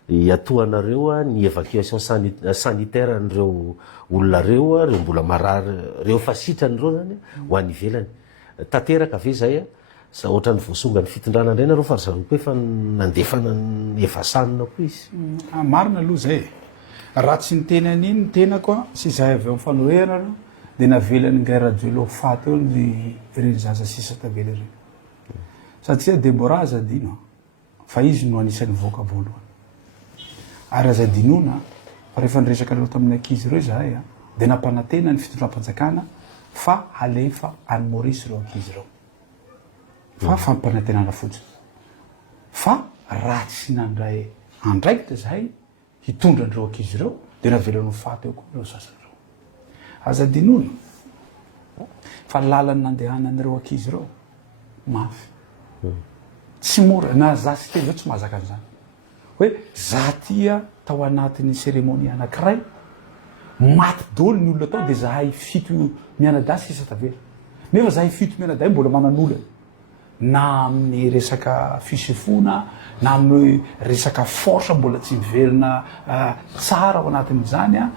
iatoanareo ny évacuation sanitaire n'ireo olona reo reo mbola marary reo fasitran'ireo zany ho any ivelany tanteraka ave zay sa ohatrany voasonga ny fitondrana indray nareo fa ry zareo koa efa nandefana ny evasanina koa izy marina aloha zay raha tsy niteny an'iny ny tenako sy zahay avy eo fanohana aloha dia navelany ngay radio faty eo ny reny zaza sisa tavela reny satria Deborah Zadino fa izy no anisan'ny voaka voalohany ary azadinona fa rehefa niresaka loha tamin'ny ankizy ireo zahay dia nampanantena ny fitondram-panjakana fa alefa any Maurice ireo ankizy ireo fa fampanantenana fotsiny fa raha tsy nandray andraikitra zahay hitondra an'ireo ankizy ireo dia navelany faty eo koa ireo sasan'ireo azadinona fa lalany nandehanan'ireo ankizy ireo mafy tsy mora na za sy teny zao tsy mahazaka an'izany hoe za tia tao anatin'ny cérémonie anankiray maty dolo ny olona tao dia zahay fito mianadasy isa tavela nefa zahay fito mianaday mbola manan'olana na amin'ny resaka fisefona na amin'ny resaka force mbola tsy miverina tsara ao anatin'izany na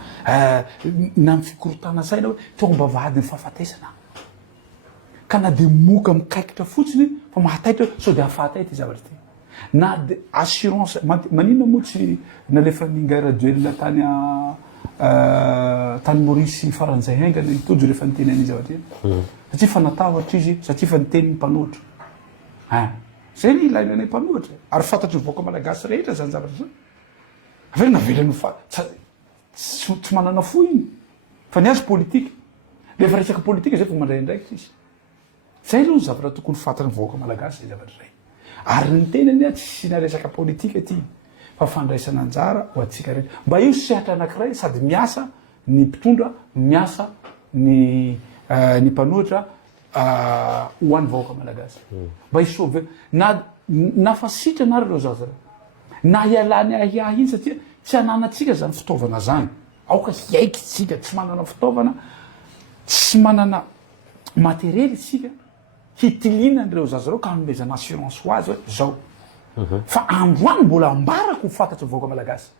amin'ny fikorotana saina hoe tonga vady ny fahafatesana ka na dia moka mikaikitra fotsiny fa mahataitra sao dia hafahataitra zavatra ty na de assurance maninona moa tsy nalefa ningay raduelina tany Maurice faran'izay haingana itojo rehefa niteny an'izy zavatra iny satria fa natahatra izy satria fa niteny ny mpanohitra zay ny ilaina ny mpanohitra ary fantatry ny voaka malagasy rehetra zany zavatra zany avela navelany tsy manana fo iny fa ny azy politika rehefa resaka politika zay fa mandray ndraikitra izy zay aloha ny zavatra tokony fantatry ny voaka malagasy zay zavatra zay ary ny tenany tsy naresaka politika ty fa fandraisana anjara ho atsika rehetra mba io sehatra anankiray sady miasa ny mpitondra miasa ny mpanohitra ho an'ny vahoaka malagasy mba isove na fasitra na reo zaza na hialany ahiahy iny satria tsy ananatsika zany fitaovana zany aoka hiaiky tsika tsy manana fitaovana tsy manana materiely tsika hitilina n'ireo zaza reo ka hanomezana assurance ho azy hoe zao fa androany mbola ambarako ho fantatry vahoaka malagasy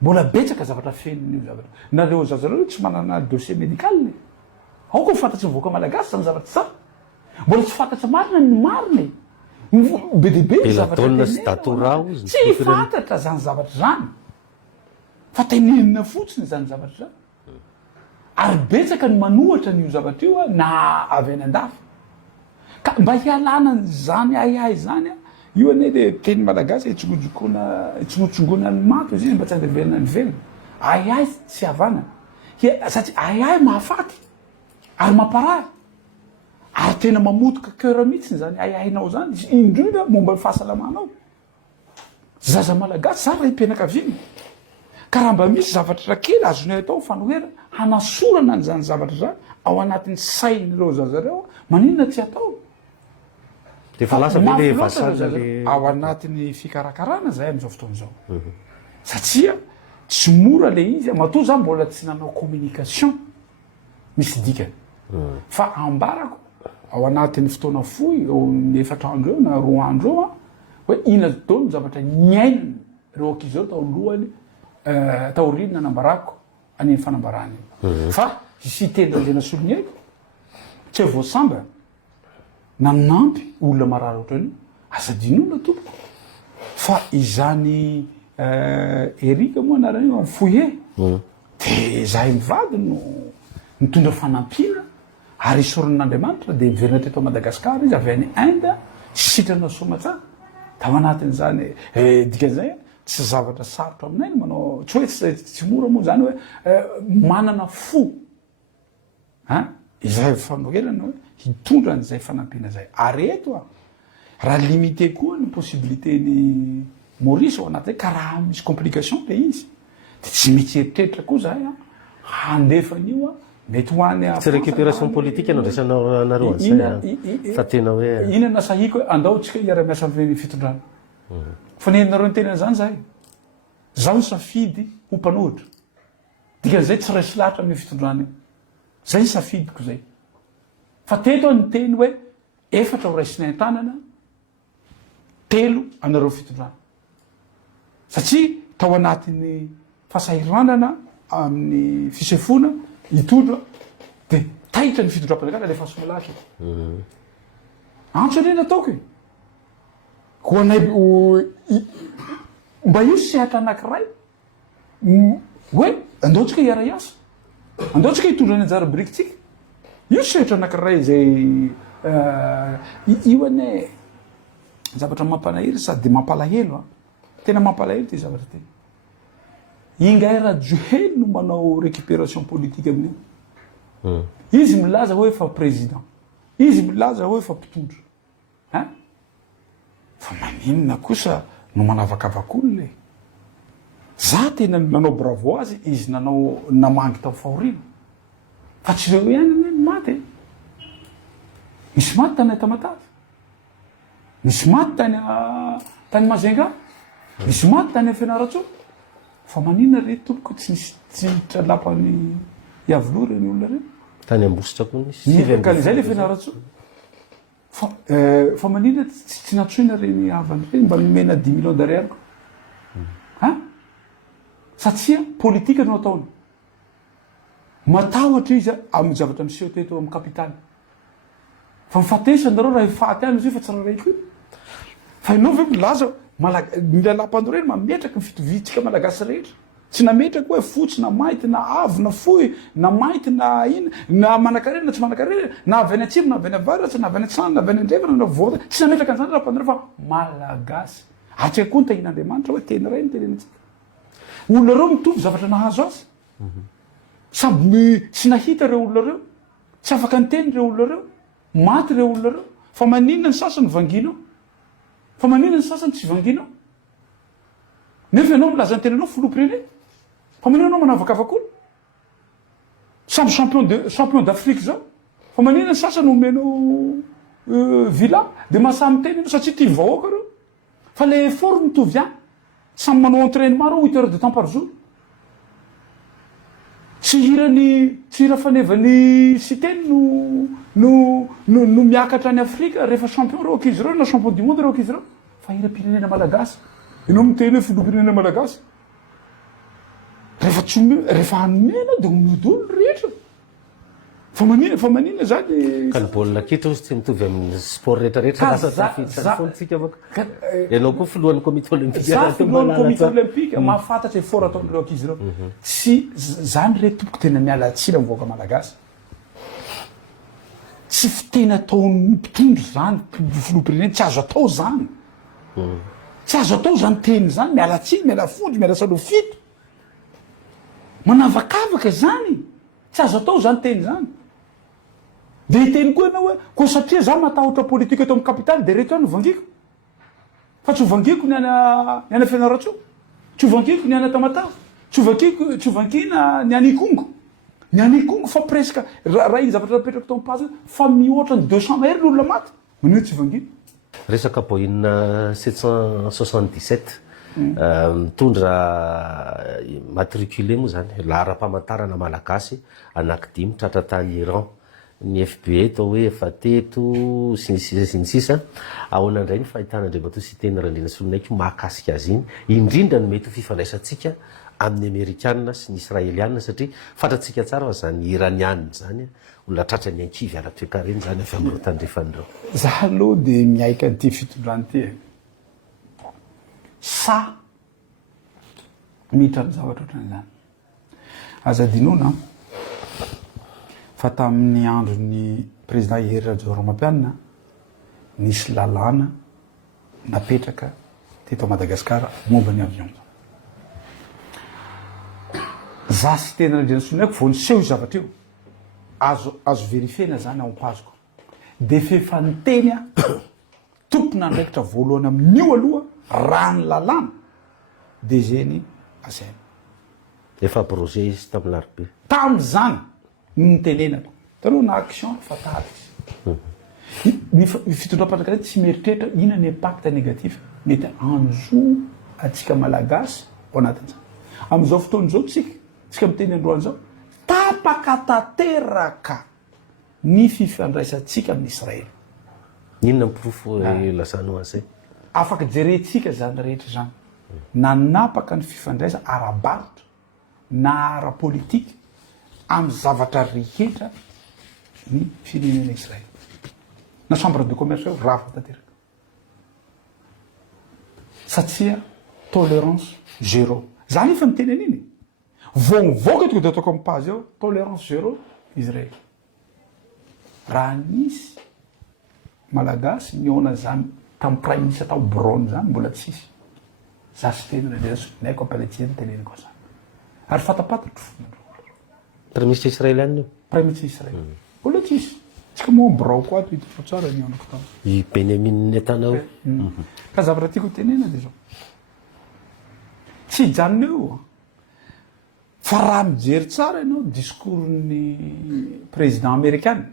mbola betsaka zavatra feniny io zavatra nareo zaza reo tsy manana dossier médical aoka ho fantatry ny vahoaka malagasy zany zavatra sa mbola tsy fantatry marina ny mariny be deaibe zavatra tsy fantatra zany zavatra zany fa tenenina fotsiny zany zavatra zany ary betsaka ny manohatra n'io zavatra io na avy any an-dafa ka mba hialana zany ahiahy zany io ane le teny malagasy itsongotsongona ny mato izy mba tsy andevelana ny velona ahiahy tsy havana satria ahiahy mahafaty ary mamparahy ary tena mamotoka cœur mihitsiny zany ahiahinao zany indrindra momba ny fahasalamanao zaza malagasy zany raha impianakaviany ka raha mba misy zavatra kely azonay atao fanohera hanasorana n'zany zavatra zany ao anatin'ny sain'ireo zazareo maninona tsy atao ao anatin'ny fikarakarana zay am'izao fotoan'izao satria tsy mora le izy matoa zany mbola tsy nanao communication misy dikany fa ambarako ao anatin'ny fotoana foy ny efatra andro eo na roa andro eo hoe ina daony zavatra nyainany reo ankizy eo tao lohany taorinina nambarako aniny fanambarany fa isy tendrazena solonyaiko tsy voasamba nanampy olona marary ohatrany azadinona tompoko fa izany erika moa anarany io amfoye de zahay mivady no mitondra fanampiana ary isoron'Andriamanitra dia miverina teto Madagasikara izy avy any Inde sitrana somatsara tao anatin'izany dikan'izay tsy zavatra sarotra aminay no manao tsy hoe tsy mora moa zany hoe manana fo izay fanoherana hoe hitondra an'izay fanampiana zay ary eto raha limité koa ny possibilité ny Maurice ao anaty ka raha misy complication le izy de tsy mety eritreritra koa zahay handefan'io mety ho any tsy récupération politique anao resanao nareo an'izay fa tena hoe ina nasahiko hoe andaotsika iara-miasa amin'ny fitondrana fa nenareo ny tenany zany zahay zaho ny safidy ho mpanohitra dikan'izay tsy raisy lahatra amin'ny fitondrana io zay ny safidiko zay fa teto ny teny hoe efatra ho raisina an-tanana telo anareo fitondrana satria tao anatin'ny fahasahiranana amin'ny fisefona hitondra de taitra ny fitondram-panjakana lefa somalaky antso ane nataoko e ko anay mba io sehatra anankiray hoe andaotsika hiara iasa andaotsika hitondra ny anjara birikytsika io sehatra anankiray zay io ane zavatra mampanahiry sady mampalahelo a tena mampalahelo ty zavatra tena ingay Radjoely no manao récupération politique amin'io izy milaza hoe fa président izy milaza hoe fa mpitondra fa maninona kosa no manavakavak'olona za tena nanao bravo azy izy nanao namangy tao fahoriana fa tsy reo ihany ny maty misy maty tany Tamatavy misy maty tany Mazenga misy maty tany Fianaratsoa fa maninona re tompoko tsy tralapany iavoloha reny olona reny tany Ambositra koa zay le Fianaratsoa fa maninona tsy natsoina reny avany reny mba nomena 10 millions d'ariary satria politika no ataony matahotra izy amin'ny zavatra miseho teto amin'ny kapitaly fa mifatesanareo raha faty any izy io fa tsy raha iko fa ianao ve milaza ny lalampandro reny mametraka ny fitovitsika malagasy rehetra tsy nametraka hoe fotsy na mainty na avo na fohy na mainty na ina na manakarena na tsy manakarena na avy any atsimo na avy any avaratsy na avy any atsana na avy any andrevana na voata tsy nametraka an'izany rahampandro fa malagasy atsika koa nitahin'Andriamanitra hoe teny ray ny tenenitsika olona reo mitovy zavatra nahazo azy samby tsy nahita reo olona reo tsy afaka nyteny reo olona reo maty reo olona reo fa maninona ny sasany vanginao fa maninona ny sasany tsy vanginao nefa ianao milaza ny tenanao filoha-pirenena fa maninona anao manavakavak'olo samby champion d'Afrique zao fa maninona ny sasany omenao villa de mahasamy teny satria tia vahoaka reo fa le effort mitovy ihany samy manao entraînement reo 8 heures de temps par jour tsy hira fanevany sy teny no miakatra any Afrika rehefa champion reo akizy reo na champion du monde reo akizy reo fa hira-pirenena malagasy ianao miteny hoe filoha-pirenena malagasy rehefa hanomena de miodolo rehetra fa maninona zany ka ny baolina kitra ozy tsy mitovy amin'ny sport rehetrarehetra lasa tafiditra fontsika avaka ianao koa filohan'ny comité olympique za filohan'ny comité olympique mahafantatra effort ataon'ireo akizy reo tsy zany re tompoko tena miala tsila mivoaka malagasy tsy fitena ataon'ny mpitondro zany filoha-pirenena tsy azo atao zany tsy azo atao zany teny zany miala tsila miala fondro miala salofito manavakavaka zany tsy azo atao zany teny zany de hiteny koa ianao hoe ko satria za matahotra politika eto amin'ny kapitaly de reto ihany novangiko fa tsy hovangiko ny ana Fianaratsoa tsy hovangiko ny ana Tamatavy tsy hovangina ny Anikongo ny Anikongo fa presque raha iny zavatra napetraka tao ampazy fa mihoatra ny 200 mahery ny olona maty manio tsy vangina resaka boina 777 mitondra matriculé moa zany lahara-pamantarana malagasy anankidimy tratra tany Iran ny FBA tao hoe efa teto sy ny sisa ahoana indray ny fahitana andriamatoa sy teny Randrina Solonaiky mahakasika azy iny indrindra ny mety ho fifandraisantsika amin'ny Amerikanina sy ny Israelianina satria fantatsika tsara fa zany Iranianina zany olona tratra ny ankivy ala-toekareny zany avy amin'ireo tandrefan'ireo za aloha de miaika an'ity fitondrany ty sa mitra ny zavatra ohatran'izany aza dinona fa tamin'ny andron'ny président Ihery Rajaoramampianina nisy lalàna napetraka teto Madagasikara momba ny avion za sy tena Randrina Solonaiky vao niseho zavatra io azo verifiena zany ao ampazoko de fefa niteny a tompona andraikitra voalohany amin'io aloha raha ny lalàna de zeny azany efa projet izy tamin'ny larbe tam'zany nitenenako taloha na action fatale ny fitondram-panjakana tsy meritreritra ina ny impact négatif mety anjo atsika malagasy ao anatin'izany amin'izao fotoan'izao tsika miteny androany zao tapaka tanteraka ny fifandraisantsika amin'ny Israely inona ny profo lasana ho azay afaka jerentsika zany rehetra zany nanapaka ny fifandraisa ara-barotra na ara-politika amin'ny zavatra rehetra ny firenena Israely. Na chambre de commerce eo rava tanteraka. Satria tolérance zéro. Zany efa miteny an'iny. Vao mivoaka tonga de ataoko amin'ny page eo tolérance zéro Israely. Raha nisy malagasy niona zany tamin'ny prime ministre tao Brown zany mbola tsisy. Za sy teny raha naiko ampalatsiany teneniko zany. Ary fatapatatro prime ministre israélienne prime ministre Israely. Mbola tsisy. Tsika moa Brown koa to hitako tsara nionako tao. i Benjamin Netanyahu. Ka zavatra tiako tenena de zao. Tsy janona eo. Fa raha mijery tsara ianao discours-ny président américain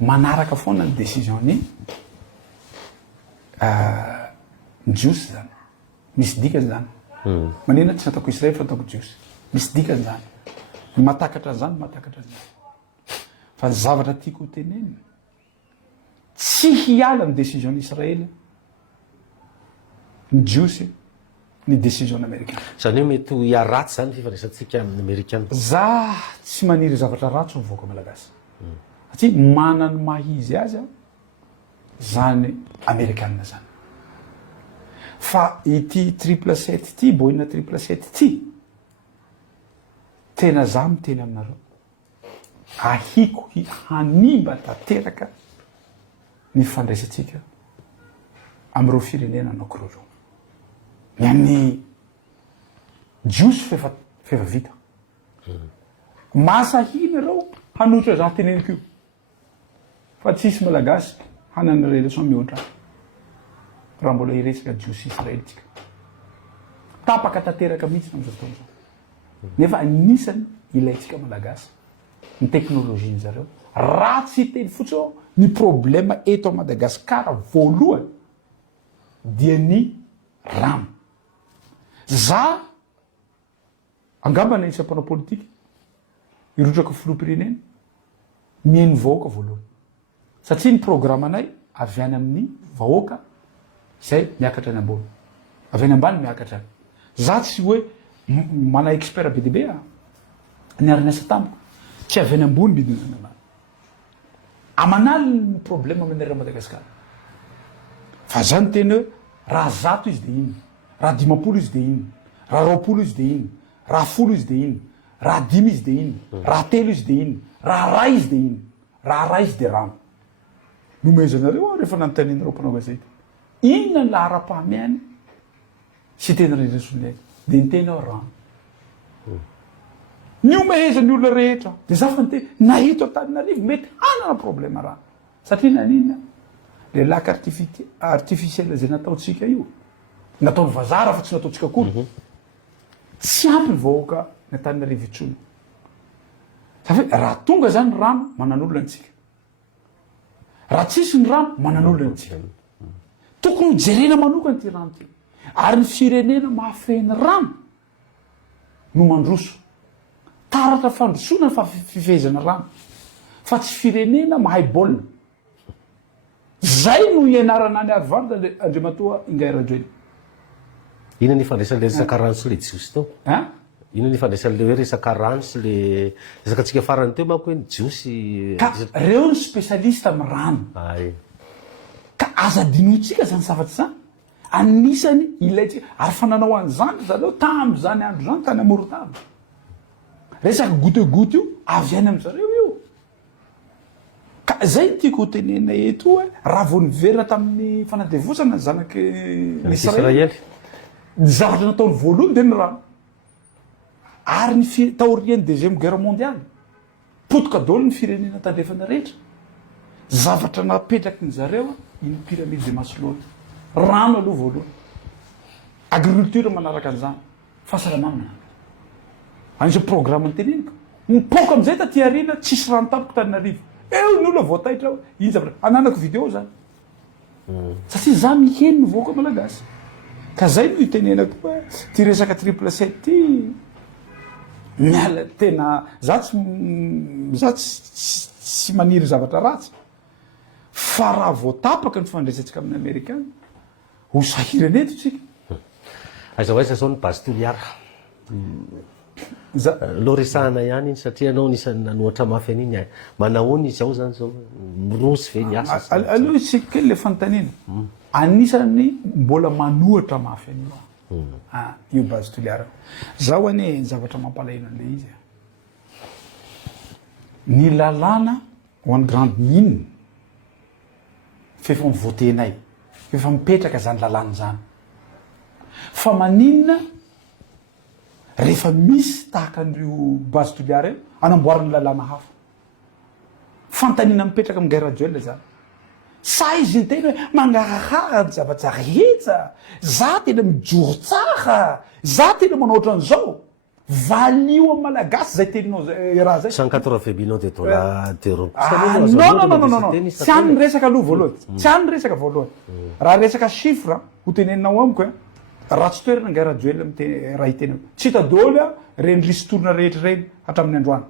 manaraka foana ny décision-ny jiosy zany. Misy dikany zany. Manina tsy nataoko Israely fa nataoko jiosy. Misy dikany zany. Matakatra zany. Fa ny zavatra tiako tenena tsy hiala ny décision Israely ny jiosy ny décision américaine. Zany hoe mety ho iaratsy zany fifandraisantsika amin'ny amerikana. Za tsy maniry zavatra ratsy mivoaka malagasy. Satria manany mahizy azy zany amerikanina zany. Fa ity 777 ty, Boeing 777 ty, tena za miteny aminareo. Ahiko hanimba tanteraka ny fandraisantsika amin'ireo firenena anankiroa. Ny amin'ny jiosy fefa vita. Masahina reo hanotra za teneniko io. Fa tsisy malagasy hanana relation mihoatra. Raha mbola iresaka jiosy Israely tsika. Tapaka tanteraka mihitsy amin'izao fotoana izao. Nefa anisany ilaitsika malagasy ny teknôlôjia zareo. Raha tsy teny fotsiny ny problème eto à Madagascar voalohany dia ny rano. Za angamba na isa mpanao politika irotraka filoham-pirenena mihaino vahoaka voalohany. Satria ny programme anay avy any amin'ny vahoaka izay miakatra any ambony. Avy any ambany miakatra any. Za tsy hoe mana expert be dia be niarina tamiko. Tsy avy any ambony bidina anay. Amanaly ny problème aminareo Madagasikara. Fa zany teny hoe raha zato izy dia iny. Raha 50 izy dia iny. Raha 20 izy dia iny. Raha 10 izy dia iny. Raha 10 izy dia iny. Raha 3 izy dia iny. Raha ray izy dia iny. Raha ray izy dia rano. Nomezanareo rehefa nanontanianareo mpanao gazety. Inona ny lahara-pahamehany sy tena rehetrasolay dia ny tena rano. Ny omeheza ny olona rehetra dia za fa nyteny nahito Antananarivo mety hanana problème rano. Satria nanina le lac artificiel zay nataontsika io. Nataony vazara fa tsy nataontsika akory. Tsy ampy ny vahoaka ny Antananarivo intsony. Satria raha tonga zany rano manan'olona antsika. Raha tsisy ny rano manan'olona antsika. Tokony jerena manokana ty rano ty. Ary ny firenena mahafehiny rano no mandroso. Taratra fandrosona fa fifehezana rano. Fa tsy firenena mahay baolina. Zay no ianarana ny Harvard Andriamatoa Ingahy Rajoelina. Inona ny fandraisan'le resaka rano sy le jiosy tao? Inona ny fandraisan'le hoe resaka rano sy le resaka antsika farany teo manko hoe ny jiosy. Ka reo ny spécialiste amin'ny rano. Ay. Ka aza dinotsika zany zavatra zany. Anisany ilaitsika. Ary fa nanao an'izany zareo tamin'izany andro zany tany Moritava. Resaka goûte-goûte io avy any amin'zareo io. Ka zay tiako tenena eto hoe raha vao niverina tamin'ny fanadevosana zanaky Israely. Ny zavatra nataony voalohany dia ny rano. Ary ny taorian'ny deuxième guerre mondiale. Potoka daholo ny firenena tandrefana rehetra. Zavatra napetraky ny zareo iny pyramide de Maslow. Rano aloha voalohany. Agriculture manaraka an'izany. Fahasalamana. Anisy programme ny teneniko. Nipoka amin'izay taty aoriana tsisy rano tampoka Antananarivo. Eo ny olona voataitra iny zavatra. Ananako video zany. Satria za miheno ny vahoaka malagasy. Ka zay no itenenako hoe ty resaka 777 ty miala tena za tsy maniry zavatra ratsy. Fa raha voatapaka ny fandraisantsika amin'ny Amerikana ho sahirana eto tsika aiza hoaiza zao ny base toliara lo resahana ihany iny satria anao nisany nanohatra mafy an'iny manahoany izy ao zany zao mirosy ve ny asa aloha isika kely le fanontaniana anisany mbola manohatra mafy an'io io base toliara zaho ane ny zavatra mampalahelo an'le izy ny lalàna ho an'ny grande mine fefa mivotenay fefa mipetraka zany lalàna zany fa maninona rehefa misy tahaka an'io base toliara io anamboarany lalàna hafa fantanina mipetraka amin'ny gairaduel zany sa izy ny tena hoe mangarahara ny zavatra rehetra za tena mijoro tsara za tena manao ohatran'izao valio amin'ny malagasy zay teninao raha zay 180 millions de dollars d'euros non tsy any resaka aloha voalohany tsy any resaka voalohany raha resaka chiffre ho teneninao amiko raha tsy toerana ngairaduel raha hitena tsy hita daholo reny ristourna rehetra reny hatramin'ny androany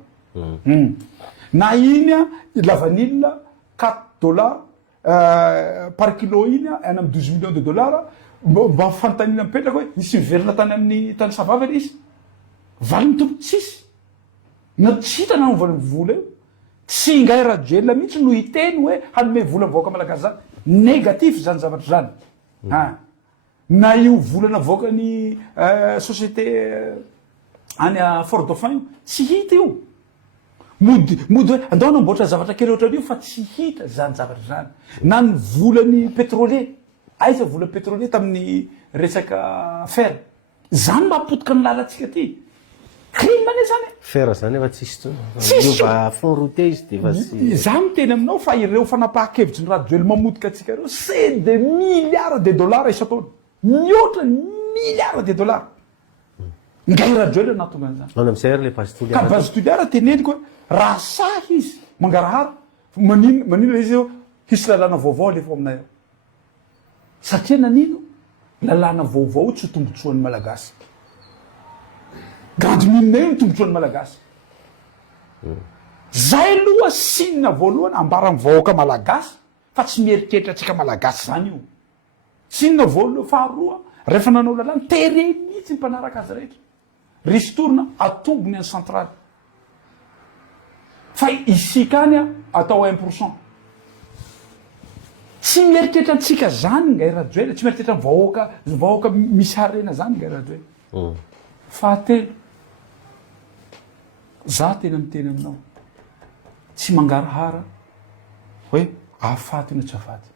na iny lavanila 4 dollars par kilo iny any amin'ny 12 millions de dollars mba fantanina mipetraka hoe isy miverina tany amin'ny tany savava le izy valy mitombo tsisy na tsy hitana ny vola io tsy ngairaduel mihitsy no hiteny hoe hanome vola mivoaka malagasy zany négatif zany zavatra zany na io volana voaka ny société any Fort Dauphin io tsy hita io mody hoe andao anamboatra zavatra kely ohatran'io fa tsy hita zany zavatra zany na ny volany pétrolier aiza vola pétrolier tamin'ny resaka fer zany mapotika ny lalantsika ty crime ane zany fer zany efa tsisy ova fond routier izy de efa sy za miteny aminao fa ireo fanapahan-kevitry ny raduel mamotika atsika reo c'est des milliards de dollars isa-taona mihoatra milliards de dollars ngairaduel anatonga an'izany ana am'izay ary le base toliara ka base toliara teneniko hoe raha sahy izy mangarahara manino izy eo hisy lalàna vaovao alefa aminay ao satria nanino lalàna vaovao tsy tombotsoan'ny malagasy grande mine io ny tombotsoan'ny malagasy zay aloha sinina voalohany ambarany vahoaka malagasy fa tsy mieritreritra atsika malagasy zany io sinina voalohany faharoa rehefa nanao lalàna tere mihitsy ny mpanaraka azy rehetra ristourna atombony any centrale fa isika any atao 1%. Tsy mieritreritra antsika zany ngairaduel tsy mieritreritra vahoaka misy harena zany ngairaduel fahatelo za tena miteny aminao tsy mangarahara hoe afaty no tsy afaty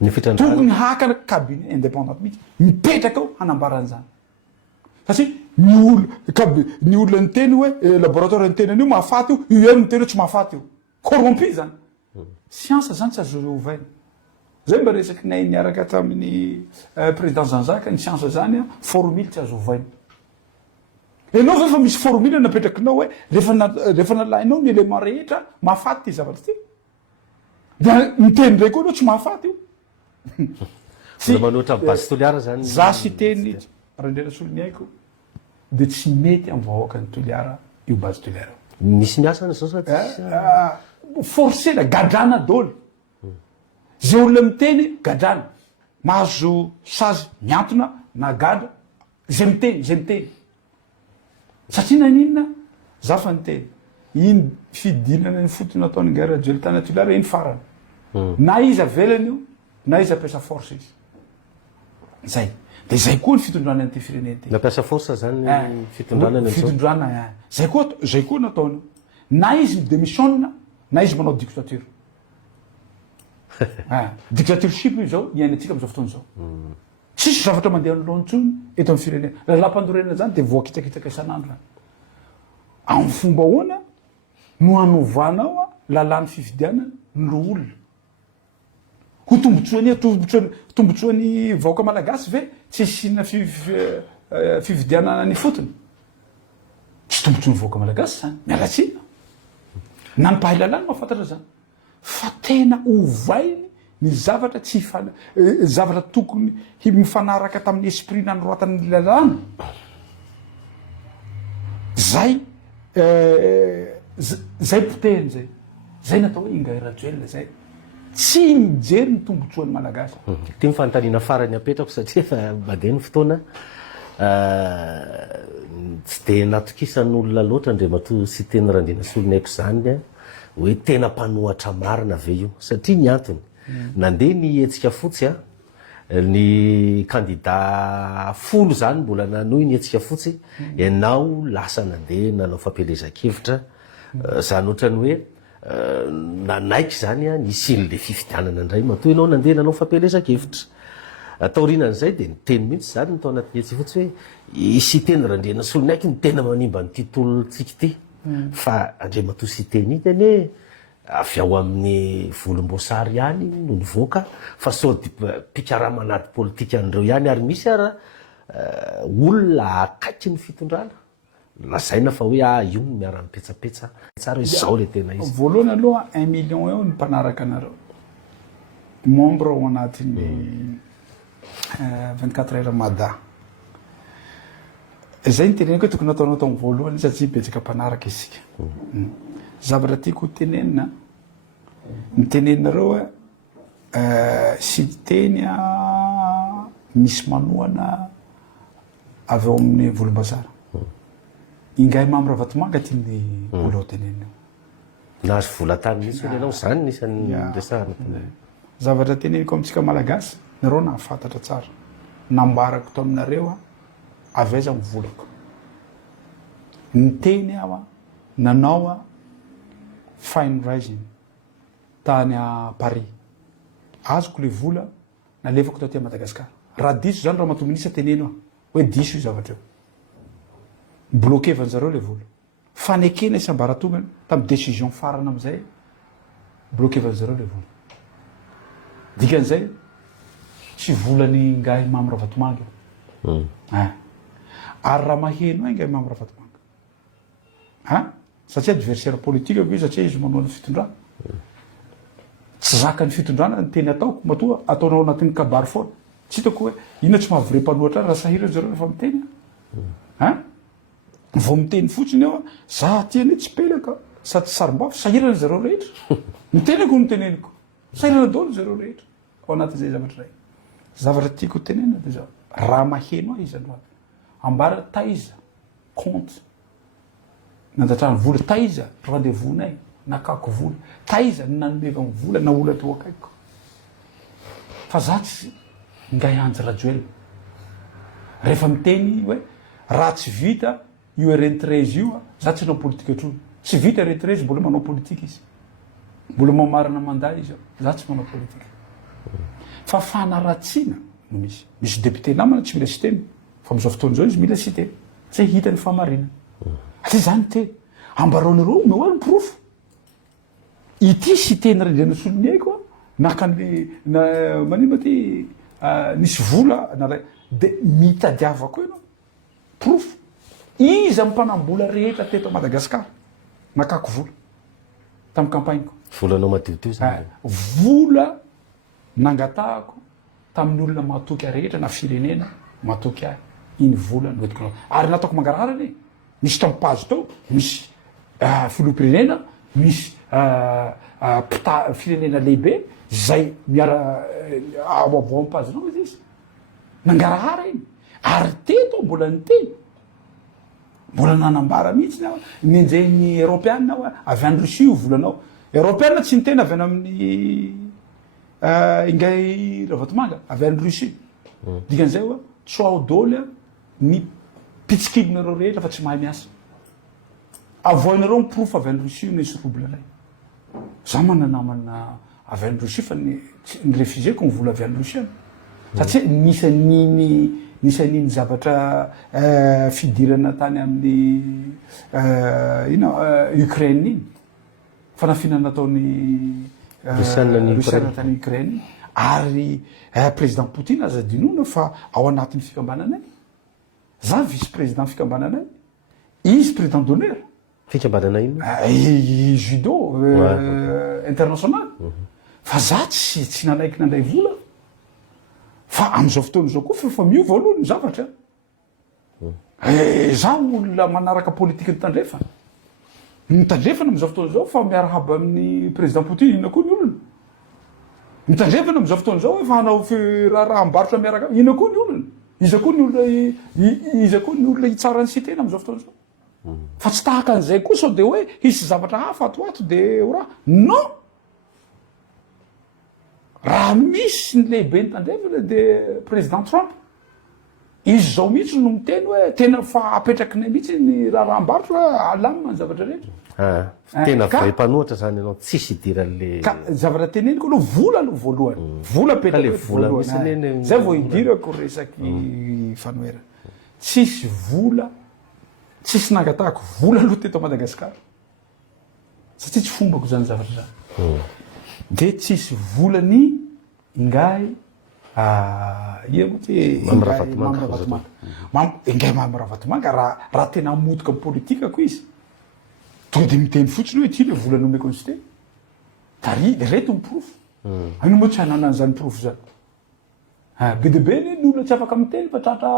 ny fitrandrana tokony haka cabinet indépendant mihitsy mipetraka ao hanambaran'izany satria ny olona ny teny hoe laboratoire ny tenan'io mahafaty io io ny teny hoe tsy mahafaty io corrompu zany science zany tsy azo ovaina zay mba resaky nay niaraka tamin'ny président Zanjaka ny science zany formule tsy azo ovaina enao zay fa misy formule napetrakinao hoe rehefa nalainao ny élément rehetra mahafaty ty zavatra ty da miteny ndray koa anao tsy mahafaty io manoatra base toliara zany za sy teny raha ndrena solony haiko de tsy mety amin'ny vahoaka ny toliara io base toliara misy miasana zao sa forcé la gadrana daholo zay olona miteny gadrana mahazo sazy miantona na gadra zay miteny satria naninona za fa niteny iny fidinana ny fotony ataony ngairaduel tany toliara iny farany na izy avelany io na izy ampiasa force izy zay de zay koa ny fitondrana an'ity fireneny ty nampiasa force zany fitondrana fitondrana zay koa nataony na izy midémissionna na izy manao dictature dictatureship io zao iaina atsika am'izao fotoana zao tsisy zavatra mandeha nolontsony eto amin'ny firenena lalam-pandorena zany de voakitsakitsaka isan'andro amin'ny fomba hoana no hanovanao lalàny fifidianana no olona ho tombotsoany vahoaka malagasy ve tsy sina fividianana ny fotony tsy tombotsoany vahoaka malagasy zany mialatsina na ny mpahay lalàny mahafantatra zany fa tena ovainy ny zavatra tsy zavatra tokony mifanaraka tamin'ny esprit nanoroatan'ny lalàna zay potehiny zay natao hoe ngairaduel zay tsy mijery ny tombotsoan'ny malagasy. Ty mifanontaniana farany apetrako satria fa mandeha ny fotoana tsy dia natokisan'olona loatra andriamatoa sy teny Randriana Solonayko zany hoe tena mpanohatra marina ve io satria ny antony nandeha ny hetsika fotsy ny kandida folo zany mbola nanohy ny hetsika fotsy ianao lasa nandeha nanao fampielezan-kevitra zany ohatrany hoe nanaiky zany nisy n'le fifidianana indray matoa ianao nandeha nanao fampielezan-kevitra taorinan'izay dia ny teny mihitsy zany ny tao anaty hetsika fotsy hoe isy teny Randriana Solonayko ny tena manimba ny titolontsika ity fa andriamatoa sy teny ity anie avy ao amin'ny volomboasary ihany no nivoaka fa sody mpikaramanady politika an'ireo ihany ary misy olona akaiky ny fitondrana lazaina fa hoe io no miara-mipetsapetsa tsara hoe zao le tena izy. Voalohany aloha 1 million eo ny mpanaraka anareo membre ao anatin'ny 24 heures mada. Zay ny teneniko hoe tokony ataonao tao voalohany satria betsaka mpanaraka isika. Zavatra tiako tenenina mitenenareo sy teny misy manohana avy ao amin'ny volomboasary. Ingay membre Vatomanga tiany olo tenenina. Nahazo volatany mihitsy hoe ianao zany nisan'ny resahana. Zavatra teneniko amintsika malagasy nareo nahafantatra tsara. Nambarako to aminareo avy aiza mivolako. Ny teny nanao fine rising tany a Paris. Azoko le vola nalefako taty Madagasikara. Raha diso zany raha matominisa teneno hoe diso io zavatra io. Bloquevan zareo le vola. Fanekena isam-baratomana tamin'ny décision farana amin'izay bloquevan zareo le vola. Dikan'izay tsy volany ngahy membre Vatomanga. Ary raha maheno ngahy membre Vatomanga. Satria adversaire politique io satria izy manohana fitondrana. Tsy zakany fitondrana ny teny ataoko matoa ataonao anatin'ny kabary foana. Tsy hitako hoe inona tsy mahavore mpanohatra raha sahirana zareo rehefa miteny. Vao miteny fotsiny eo za tiany tsy pelaka sady sarim-bafy sahirana zareo rehetra. Miteneko no teneniko. Sahirana daholo zareo rehetra. Ao anatin'izay zavatra iray. Zavatra tiako tenena dia zao. Raha maheno izy androany. Ambara taiza compte. Nandatrano vola taiza rendez-vous-nay nakako vola. Taiza nanomeva ny vola na ola teo akaiko. Fa za tsy ngay anjy rajoel. Rehefa miteny hoe raha tsy vita io RN13 io za tsy hanao politika atrony. Tsy vita RN13 mbola manao politika izy. Mbola mamarina manday izy za tsy manao politika. Fa fanaratsiana no misy. Misy député namana tsy mila siteny. Fa amin'izao fotoan'izao izy mila siteny. Tsy hita ny famarinana. Atria zany teny. Ambaronareo meo ny proof. Ity siteny Randriana Solonayko nakany manimba ty nisy vola de mitadiavako ianao. Proof. Iza mpanambola rehetra teto Madagasikara nakako vola tamin'ny campagneko. Volanao matioto zany. Vola nangatahako tamin'ny olona matoky rehetra na firenena matoky ahy. Iny vola noetiko. Ary nataoko mangarahara misy tampazo tao, misy filoham-pirenena, misy firenena lehibe zay miara avao ampazonao izy izy. Nangarahara iny. Ary teto mbola niteny. Mbola nanambara mihitsy na ninjeny Européenne avy any Russie io volanao. Européenne tsy niteny avy any amin'ny ingay Vatomanga avy any Russie. Dikan'izay hoe tsoao dôly ny pitsikibinareo rehetra fa tsy mahay miasa. Avoinareo ny proof avy any Russie nisy rouble ray. Za mananamana avy any Russie fa ny refuseko ny vola avy any Russie. Satria nisan'iny zavatra fidirana tany amin'ny Ukraine iny. Fanafiana nataony Rusiana tany Ukraine. Ary président Poutine aza dinona fa ao anatin'ny fikambananay. Za vice président fikambananay. Izy président d'honneur. Fikambanana ino? Judo international. Fa za tsy nanaiky nandray vola. Fa amin'izao fotoan'izao koa fa miova aloha ny zavatra. Za olona manaraka politika ny tandrefana. Ny tandrefana amin'izao fotoan'izao fa miarahaba amin'ny président Poutine inona koa ny olona. mitandrevana am'izao fotoana zao efa hanao rahambarotra miaraka ina koa ny olona iza koa ny olona hitsara ny sitena am'izao fotoana zao fa tsy tahaka an'izay koa sao de hoe hisy zavatra hafa atoato de ho raha non raha misy ny lehibe ny tandrevana de président Trump izy zao mihitsy no miteny hoe tena fa apetraky ny mihitsy ny rahambarotra alamina ny zavatra rehetra tena vaim-panoatra zany ianao tsisy idiran'le ka zavatra teneniko aloha vola aloha voalohany vola le vola misy neny zay vao idirako resaky fanoera tsisy vola tsisy nangatahako vola aloha teto Madagasikara satria tsy fombako zany zavatra zany de tsisy volany ingay ia moa ty Mamravatomanga ingay Mamravatomanga raha tena amodoka amin'ny politika ko izy tonga de miteny fotsiny hoe ty le vola nomeko an'zy teny tari reto ny profo ano moa tsy hanana an'izany profo zany be de be ny olona tsy afaka miteny fa tratra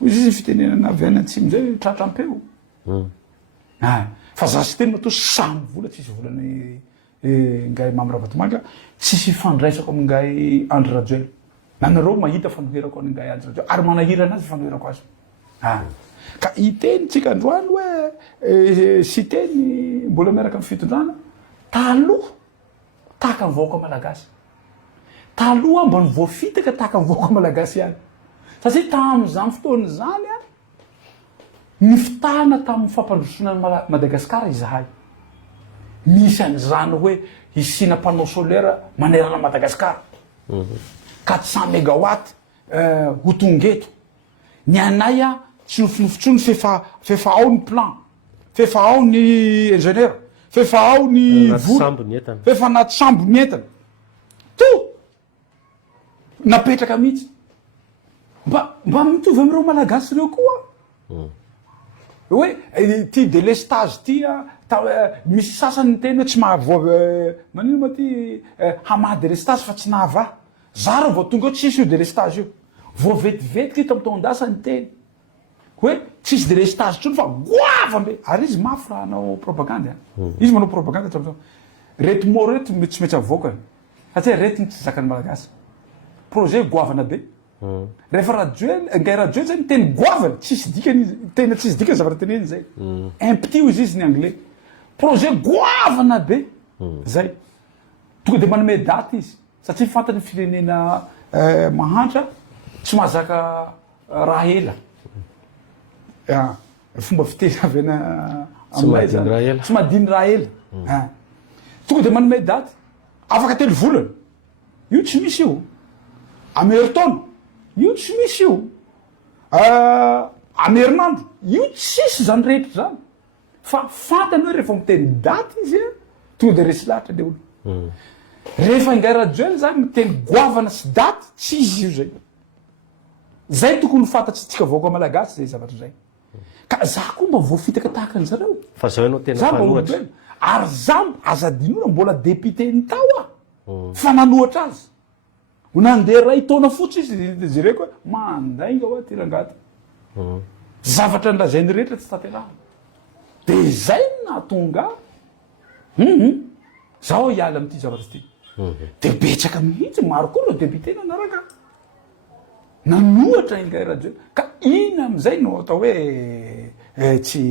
izy izy fitenenana avy any antsimo zay tratra ampeo fa za sy teny matao samy vola tsisy volany ngay Mamravatomanga tsisy fandraisako amingay Andry Rajoelina nanareo mahita fanoherako an'ingay Andry Rajoelina ary manahira anazy fanoherako azy ka iteny tsika androany hoe sy teny mbola miaraka amin'ny fitondrana taloha tahaka ny vahoaka malagasy taloha mba ny voafitaka tahaka ny vahoaka malagasy ihany satria tam'izany fotoana zany ny fitahana tamin'ny fampandrosoana Madagasikara izahay misy an'izany hoe isina panneau solaire manerana Madagasikara 400 mégawatt ho tongeto ny anay tsy nofinofotsony fefa ao ny plan fefa ao ny ingénieur fefa ao ny vola fefa anaty sambo ny entana to napetraka mihitsy mba mitovy am'ireo malagasy reo koa hoe ty délestage ty misy sasany teny hoe tsy manino ma ty hamaha délestage fa tsy nahava za reo vao tonga eo tsisy io délestage io vao vetivetiky ito am'tondasany teny hoe tsisy délestage tsony fa goavambe ary izy mafy raha hanao propagande izy manao propagande hatram'izao reto mo reto tsy metsy avoaka satria rety tsy zakany malagasy projet goavana be rehefa ngay Rajoelina zany teny goavana tsisy dikany tena tsisy dikany zavatra teneny zay impty izy izy ny anglais projet goavana be zay tonga de manome daty izy satria fantany firenena mahantra tsy mahazaka raha ela fomba fiteny avy ena amilay zany tsy mahadiny raha ela tonga de manome daty afaka telo volana io tsy misy io ameritaona io tsy misy io amerinandro io tsisy zany rehetra zany fa fantany hoe rehefa miteny daty izy tonga de resy lahatra le olo rehefa ingay Rajoelina zany miteny goavana sy daty tsy izy io zay tokony fantatsy tsika vahoaka malagasy zay zavatra zay ka za koa mba voafitaka tahaka an'zareo fa zao ianao tena fanohatra ary za azadinona mbola député ny tao fa nanohatra azy nandeha ray taona fotsy izy jereko hoe mandainga hoa ty rangaty zavatra nylazainy rehetra tsy taterahana de zay natonga zaho hiala am'ty zavatra ty de betsaka mihitsy maro koa lo député nanaraka nanohatra ingay Rajoelina ka ina am'izay no atao hoe tsy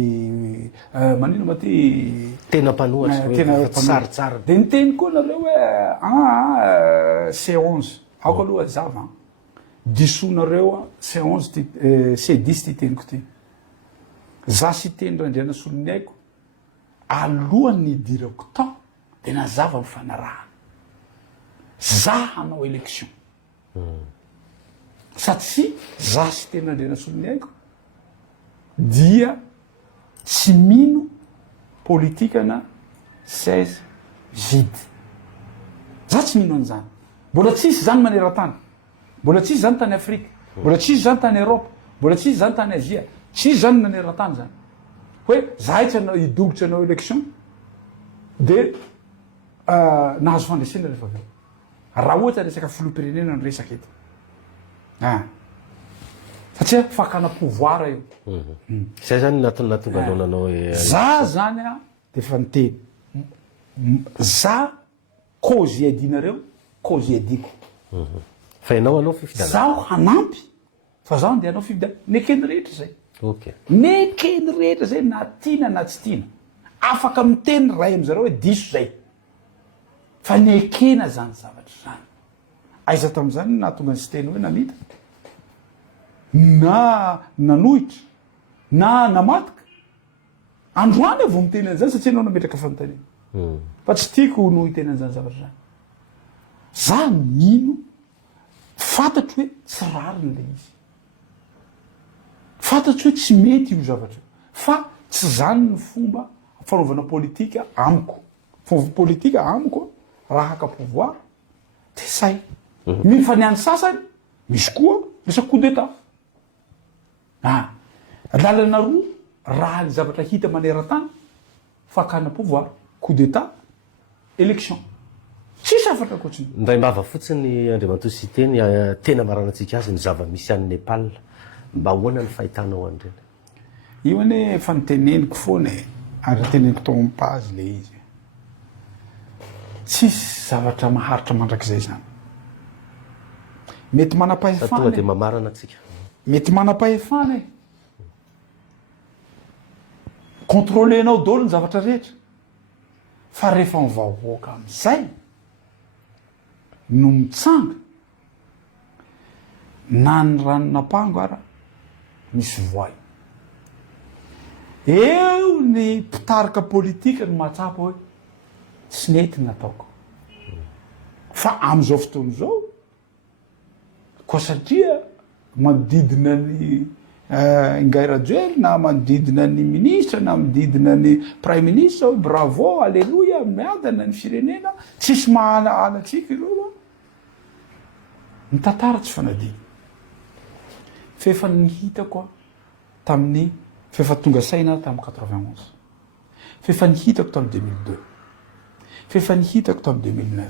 manino ma ty tena mpanohatra tena tsaratsara de niteny koa nareo hoe C11 aoko aloha zava disonareo C11 ty C10 ty teniko ty za sy teny Randriana Solony aiko alohan'ny idirako tao de nazava mifanarahana za hanao élection satria za sy teny Randriana Solony aiko dia tsy mino politikana 16 vide za tsy mino an'izany mbola tsisy zany maneran-tany mbola tsisy zany tany Afrika mbola tsisy zany tany Europe mbola tsisy zany tany Azia tsisy zany maneran-tany zany hoe zahay tsy anao hidogotra anao élection de nahazo fandresena rehefa aveo raha ohatra resaka filoham-pirenena no resaka eto satria fakana pouvoir io zay zany natonga anao nanao za zany de fa niteny za cause iadinareo cause iadiko fa ianao anao fifidianana zaho hanampy fa zaho andeha anao fifidiana nekeny rehetra zay ok nekeny rehetra zay na tiana na tsy tiana afaka miteny ray am'zareo hoe diso zay fa nekena zany zavatra zany aiza tam'zany na tonga ny sy teny hoe namita na nanohitra na namataka androany avo miteny an'zany satria anao nametraka fanontaniana fa tsy tiako no hiteny an'zany zavatra zany za mino fantatro hoe tsy rariny le izy fantatro hoe tsy mety io zavatra fa tsy zany ny fomba fanaovana politika amiko fomba politika amiko raha haka pouvoir de say fa ny any sasany misy koa resaky coup d'état lalana roa raha ny zavatra hita maneran-tany fakana pouvoir coup d'état élection tsisy afatra koatsiny ndray mbava fotsiny andriamanto sy teny tena maranantsika azy ny zava-misy any Nepal mba hoana ny fahitanao an'ireny io ane efa niteneniko foana ary teneniko tao amin'ny page le izy tsisy zavatra maharitra mandrakizay zany mety tonga manam-pahefana de mamarana atsika mety manam-pahefana e contrôlenao daholo ny zavatra rehetra fa rehefa mivahoaka am'izay no mitsanga na ny ranonampango ara misy voay eo ny mpitarika politika no mahatsapa hoe tsy nety nataoko fa am'izao fotoana zao koa satria manodidina ny Ngairajoely na manodidina ny ministra na manodidina ny prime ministre hoe bravo alleluia miadana ny firenena tsisy mahalaalatsika ireo ny tantara tsy fanadiny fefa nihitako tamin'ny fefa tonga saina tamin'ny 91 fefa nihitako tamin'ny 2002 fefa nihitako tamin'ny 2009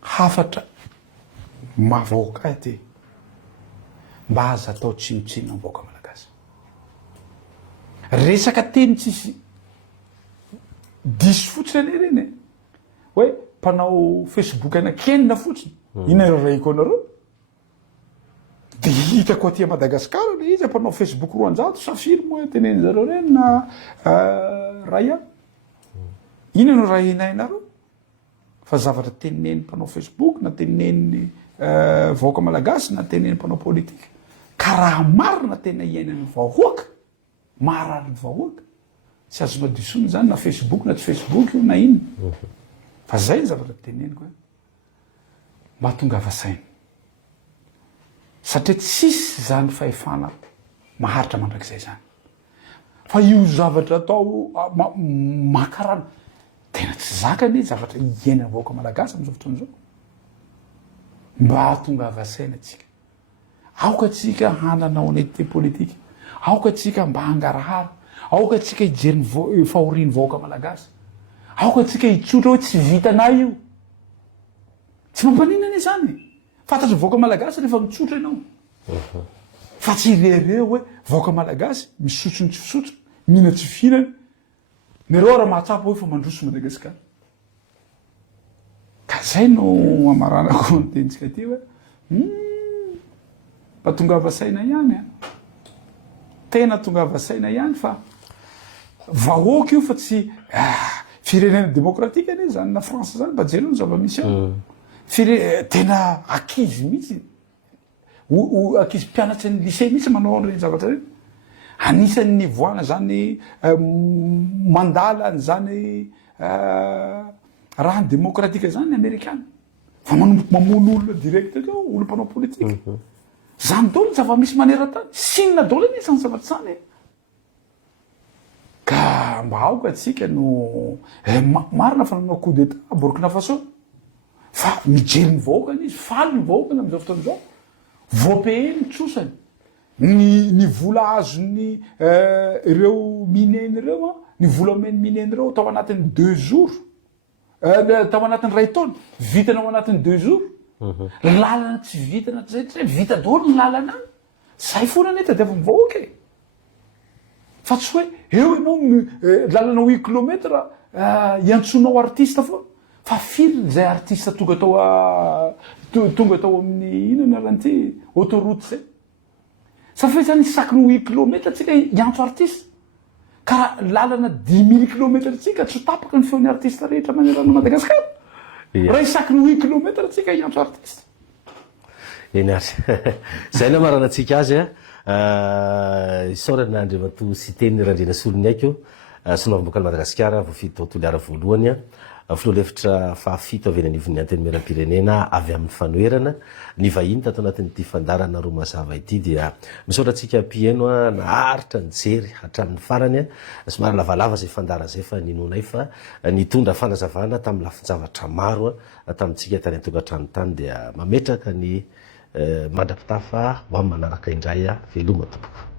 hafatra mavahoaka ty mba aza atao tsinotsinona ny vahoaka malagasy resaka teny tsisy diso fotsiny ane reny hoe mpanao Facebook anakenina fotsiny ina raiko anareo de hitako aty Madagasikara le izy mpanao Facebook 200 safiro moa teneny zareo reny na raya ina no raha inainareo fa zavatra teneneny mpanao Facebook na teneneny vahoaka malagasy na teneneny mpanao politika ka raha marina tena iainany vahoaka marary vahoaka tsy azonao disony zany na Facebook na tsy Facebook io na ino fa zay ny zavatra teneniko hoe mba tonga avasaina satria tsisy zany fahefana maharitra mandrakizay zany fa io zavatra atao makarana tena tsy zakany zavatra iainany vahoaka malagasy am'izao fotoana zao mba tonga avasaina atsika aoka atsika hanana honnêteté politique aoka atsika mba hangarahara aoka atsika hijery fahoriany vahoaka malagasy aoka atsika hitsotra hoe tsy vitanay io tsy mampaninana zany fantatry vahoaka malagasy rehefa mitsotra ianao fa tsy irereo hoe vahoaka malagasy misotrony tsy fisotro mihina tsy fihinana nereo raha mahatsapa hoe fa mandroso Madagasikara ka zay no amaranako ny tenitsika ty hoe mba tonga avasaina ihany tena tonga avasaina ihany fa vahoaka io fa tsy firenena demokratika ane zany na France zany mba jereo ny zava-misy ao tena akizy mihitsy akizy mpianatsy ny lycée mihitsy manao an'ireny zavatra reny anisan'ny nivoana zany mandala zany raha ny demokratika zany ny amerikana fa manomboky mamono olona direct kao olo mpanao politika zany dolo ny zava-misy maneran-tany sinina dolo ane zany zavatra zany ka mba aoka atsika no marina fa nanao coup d'état Burkina Faso fa mijery ny vahoakany izy faly ny vahoakany am'izao fotoana zao voapeheny tsosany ny vola azony ireo mineny ireo ny vola omeny mineny ireo tao anatin'ny 2 jours tao anatin'ny ray taona vitanao anatin'ny 2 jours lalana tsy vitana zay vita daholo ny lalana any zay foana ane tadiava ny vahoaka e fa tsy hoe eo ianao lalana 8 kilometra iantsonao artiste foana fa firy zay artiste tonga tao amin'ny inona ranty autoroute zay safa zany chaque 8 kilomètre tsika iantso artiste ka lalana 10 000 kilomètre tsika tsy tapaka ny feon'ny artiste rehetra manerana Madagasikara raha chaque 8 kilomètre tsika iantso artiste eny ary zay na maranatsika azy isaorana andriamato siteny randrena solony aiko sonovam-bokany Madagasikara voafidy tontolo ara voalohany filoha lefitra fahafito avy eny anivon'ny anteny meram-pirenena avy amin'ny fanoerana ny vahiny tato anatin'ity fandarana roa mazava ity dia misaotratsika mpieno naharitra ny jery hatramin'ny farany somary lavalava zay fandara zay fa ninonay fa nitondra fanazavana tamin'ny lafin-javatra maro tamintsika tany an-tokantrano tany dia mametraka ny mandrapitafa ho amin'ny manaraka indray veloma tompoko